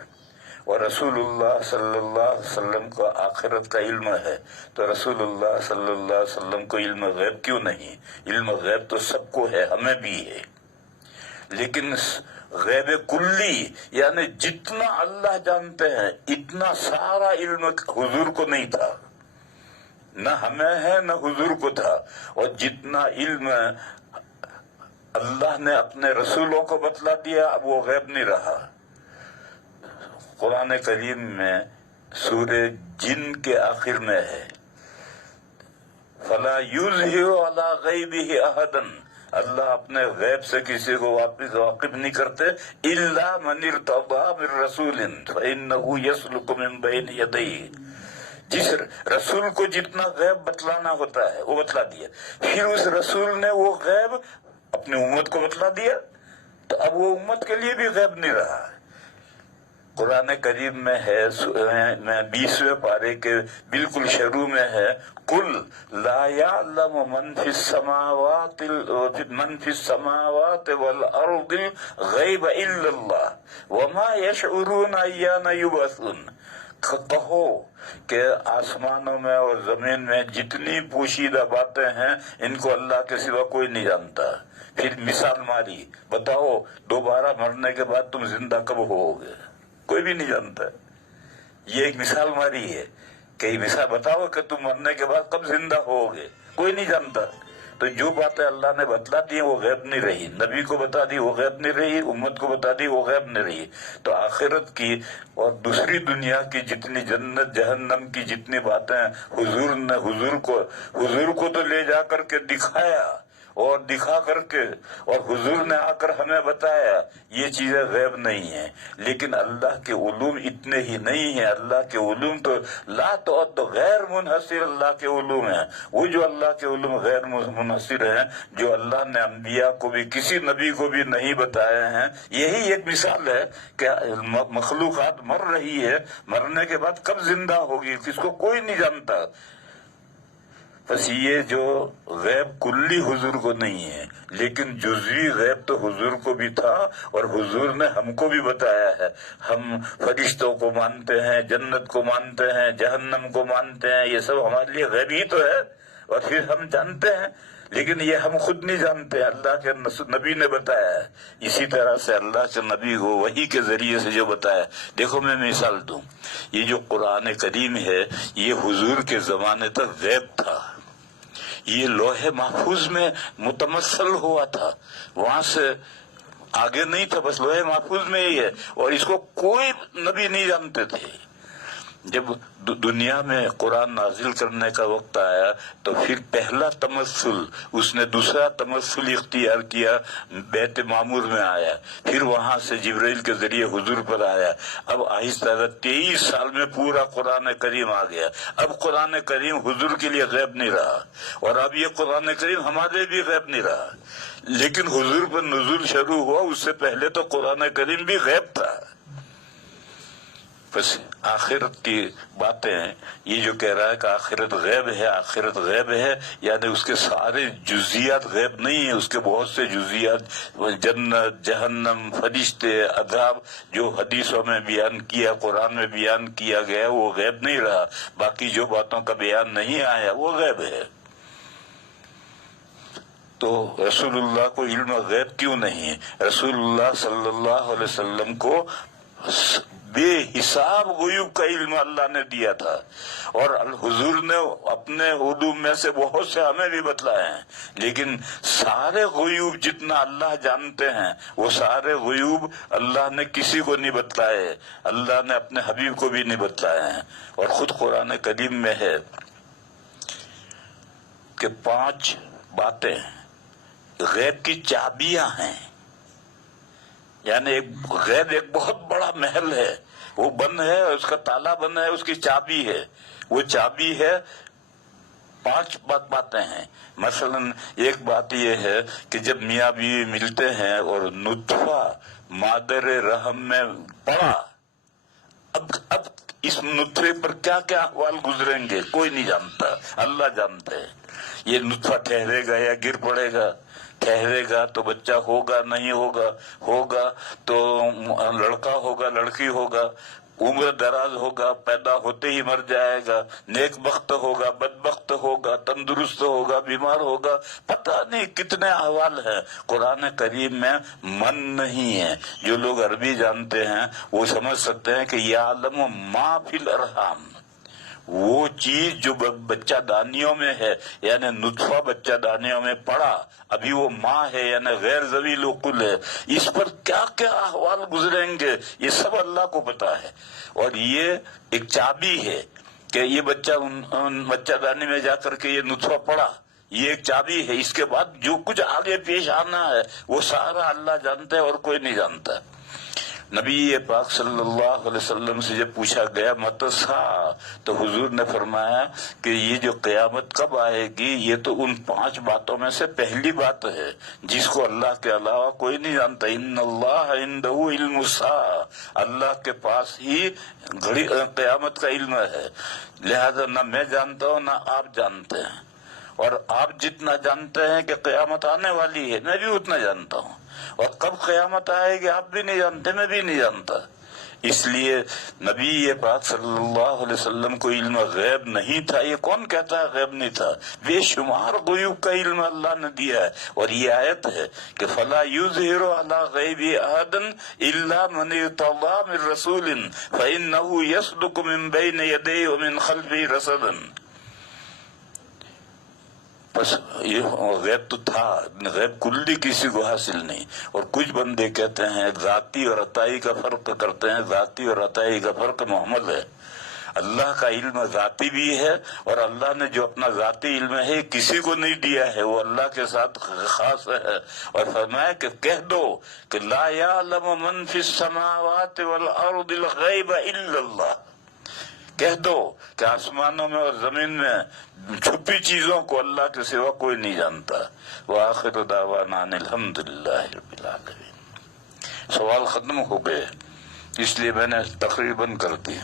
اور رسول اللہ صلی اللہ علیہ وسلم کو آخرت کا علم ہے، تو رسول اللہ صلی اللہ علیہ وسلم کو علم غیب کیوں نہیں؟ علم غیب تو سب کو ہے، ہمیں بھی ہے، لیکن غیب کلی یعنی جتنا اللہ جانتے ہیں اتنا سارا علم حضور کو نہیں تھا، نہ ہمیں ہے نہ حضور کو تھا، اور جتنا علم اللہ نے اپنے رسولوں کو بتلا دیا اب وہ غیب نہیں رہا۔ قرآن کریم میں سورہ جن کے آخر میں ہے فَلَا يُظْهِرُ عَلَىٰ غَيْبِهِ أَحَدًا، اللہ اپنے غیب سے کسی کو واقف نہیں کرتے، إِلَّا مَنِ ارْتَضَىٰ مِن رَّسُولٍ فَإِنَّهُ يَسْلُكُ مِن بَيْنِ يَدَيْهِ۔ جس رسول کو جتنا غیب بتلانا ہوتا ہے وہ بتلا دیا، پھر اس رسول نے وہ غیب اپنی امت کو بتلا دیا، تو اب وہ امت کے لیے بھی غیب نہیں رہا۔ قرآن کریم میں ہے 20ویں پارے کے بالکل شروع میں ہے قُلْ لَا يَعْلَمُ مَنْ فِي السَّمَاوَاتِ وَالْأَرْضِ الْغَيْبَ إِلَّا اللَّهُ وَمَا يَشْعُرُونَ أَيَّانَ يُبْعَثُونَ۔ کہو کہ آسمانوں میں اور زمین میں جتنی پوشیدہ باتیں ہیں ان کو اللہ کے سوا کوئی نہیں جانتا۔ پھر مثال ماری، بتاؤ دوبارہ مرنے کے بعد تم زندہ کب ہوگے؟ کوئی بھی نہیں جانتا۔ یہ ایک مثال ماری ہے کہ مثال بتاؤ کہ تم مرنے کے بعد کب زندہ ہوگے، کوئی نہیں جانتا۔ تو جو باتیں اللہ نے بتلا دی وہ غیب نہیں رہی، نبی کو بتا دی وہ غیب نہیں رہی، امت کو بتا دی وہ غیب نہیں رہی۔ تو آخرت کی اور دوسری دنیا کی جتنی جنت جہنم کی جتنی باتیں حضور کو تو لے جا کر کے دکھایا، اور دکھا کر کے، اور حضور نے آ کر ہمیں بتایا یہ چیزیں غیب نہیں ہیں۔ لیکن اللہ کے علوم اتنے ہی نہیں ہیں، اللہ کے علوم تو لا تو غیر منحصر اللہ کے علوم ہیں، وہ جو اللہ کے علوم غیر منحصر ہیں، جو اللہ نے انبیاء کو بھی کسی نبی کو بھی نہیں بتائے ہیں۔ یہی ایک مثال ہے کہ مخلوقات مر رہی ہے، مرنے کے بعد کب زندہ ہوگی کس کو کوئی نہیں جانتا۔ بس یہ جو غیب کلی حضور کو نہیں ہے، لیکن جزوی غیب تو حضور کو بھی تھا، اور حضور نے ہم کو بھی بتایا ہے۔ ہم فرشتوں کو مانتے ہیں، جنت کو مانتے ہیں، جہنم کو مانتے ہیں، یہ سب ہمارے لیے غیب ہی تو ہے، اور پھر ہم جانتے ہیں، لیکن یہ ہم خود نہیں جانتے، اللہ کے نبی نے بتایا ہے۔ اسی طرح سے اللہ کے نبی کو وحی کے ذریعے سے جو بتایا۔ دیکھو میں مثال دوں، یہ جو قرآن کریم ہے یہ حضور کے زمانے تک غیب تھا، یہ لوح محفوظ میں متمثل ہوا تھا، وہاں سے آگے نہیں تھا، بس لوح محفوظ میں ہی ہے، اور اس کو کوئی نبی نہیں جانتے تھے۔ جب دنیا میں قرآن نازل کرنے کا وقت آیا تو پھر پہلا تمثل، اس نے دوسرا تمثل اختیار کیا، بیت معمور میں آیا، پھر وہاں سے جبرائیل کے ذریعے حضور پر آیا۔ اب آہستہ 23 سال میں پورا قرآن کریم آ گیا۔ اب قرآن کریم حضور کے لیے غیب نہیں رہا، اور اب یہ قرآن کریم ہمارے بھی غیب نہیں رہا، لیکن حضور پر نزول شروع ہوا، اس سے پہلے تو قرآن کریم بھی غیب تھا۔ بس آخرت کی باتیں ہیں، یہ جو کہہ رہا ہے کہ آخرت غیب ہے، آخرت غیب ہے، یعنی اس کے سارے جزیات غیب نہیں ہیں، اس کے بہت سے جزیات، جنت، جہنم، فرشتے، عذاب، جو حدیثوں میں بیان کیا، قرآن میں بیان کیا گیا، وہ غیب نہیں رہا۔ باقی جو باتوں کا بیان نہیں آیا وہ غیب ہے۔ تو رسول اللہ کو علم غیب کیوں نہیں ہے؟ رسول اللہ صلی اللہ علیہ وسلم کو بے حساب غیوب کا علم اللہ نے دیا تھا، اور حضور نے اپنے علوم میں سے بہت سے ہمیں بھی بتلائے ہیں، لیکن سارے غیوب جتنا اللہ جانتے ہیں وہ سارے غیوب اللہ نے کسی کو نہیں بتلائے، اللہ نے اپنے حبیب کو بھی نہیں بتلائے ہیں۔ اور خود قرآن کریم میں ہے کہ 5 باتیں غیب کی چابیاں ہیں، یعنی غیب ایک بہت بڑا محل ہے، وہ بند ہے، اس کا تالا بند ہے، اس کی چابی ہے، وہ چابی ہے 5 باتیں ہیں۔ مثلا ایک بات یہ ہے کہ جب میاں بیوی ملتے ہیں اور نطفہ مادر رحم میں پڑا، اب اس نطفے پر کیا کیا احوال گزریں گے کوئی نہیں جانتا، اللہ جانتے ہیں۔ یہ نطفہ ٹھہرے گا یا گر پڑے گا، ٹھہرے گا تو بچہ ہوگا نہیں ہوگا، ہوگا تو لڑکا ہوگا لڑکی ہوگا، عمر دراز ہوگا، پیدا ہوتے ہی مر جائے گا، نیک بخت ہوگا بدبخت ہوگا، تندرست ہوگا بیمار ہوگا، پتہ نہیں کتنے احوال ہیں۔ قرآن کریم میں من نہیں ہے۔ جو لوگ عربی جانتے ہیں وہ سمجھ سکتے ہیں کہ یعلم ما فی الارحام، وہ چیز جو بچہ دانیوں میں ہے، یعنی نطفہ بچہ دانیوں میں پڑا، ابھی وہ ماں ہے یعنی غیر ذویل العقل ہے، اس پر کیا کیا احوال گزریں گے یہ سب اللہ کو پتا ہے۔ اور یہ ایک چابی ہے کہ یہ بچہ دانی میں جا کر کے یہ نطفہ پڑا، یہ ایک چابی ہے۔ اس کے بعد جو کچھ آگے پیش آنا ہے وہ سارا اللہ جانتا ہے اور کوئی نہیں جانتا۔ نبی پاک صلی اللہ علیہ وسلم سے جب پوچھا گیا متسا، تو حضور نے فرمایا کہ یہ جو قیامت کب آئے گی یہ تو ان 5 باتوں میں سے پہلی بات ہے جس کو اللہ کے علاوہ کوئی نہیں جانتا۔ ان اللہ عندہ علم الساعہ، اللہ کے پاس ہی قیامت کا علم ہے، لہذا نہ میں جانتا ہوں نہ آپ جانتے ہیں، اور آپ جتنا جانتے ہیں کہ قیامت آنے والی ہے میں بھی اتنا جانتا ہوں، اور کب قیامت آئے گی آپ بھی نہیں جانتے میں بھی نہیں جانتا۔ اس لیے نبی پاک صلی اللہ علیہ وسلم کو علم غیب نہیں تھا۔ یہ کون کہتا ہے غیب نہیں تھا؟ بے شمار غیوب کا علم اللہ نے دیا ہے، اور یہ آیت ہے کہ فلا یظہر علی غیب احد الا من ارتضی من رسول فانہ یسلک من بین یدیہ ومن خلفہ رصدا۔ بس یہ غیب تو تھا، غیب کلی کسی کو حاصل نہیں۔ اور کچھ بندے کہتے ہیں ذاتی اور عطائی کا فرق کرتے ہیں، ذاتی اور عطائی کا فرق محمد ہے۔ اللہ کا علم ذاتی بھی ہے، اور اللہ نے جو اپنا ذاتی علم ہے کسی کو نہیں دیا ہے، وہ اللہ کے ساتھ خاص ہے۔ اور فرمایا کہ کہہ دو کہ لا یعلم من فی السماوات والارض الغیب الا اللہ، کہہ دو کہ آسمانوں میں اور زمین میں چھپی چیزوں کو اللہ کے سوا کوئی نہیں جانتا۔ وآخر دعوانا ان الحمدللہ رب العالمین۔ سوال ختم ہو گئے، اس لیے میں نے تقریر بند کر دی۔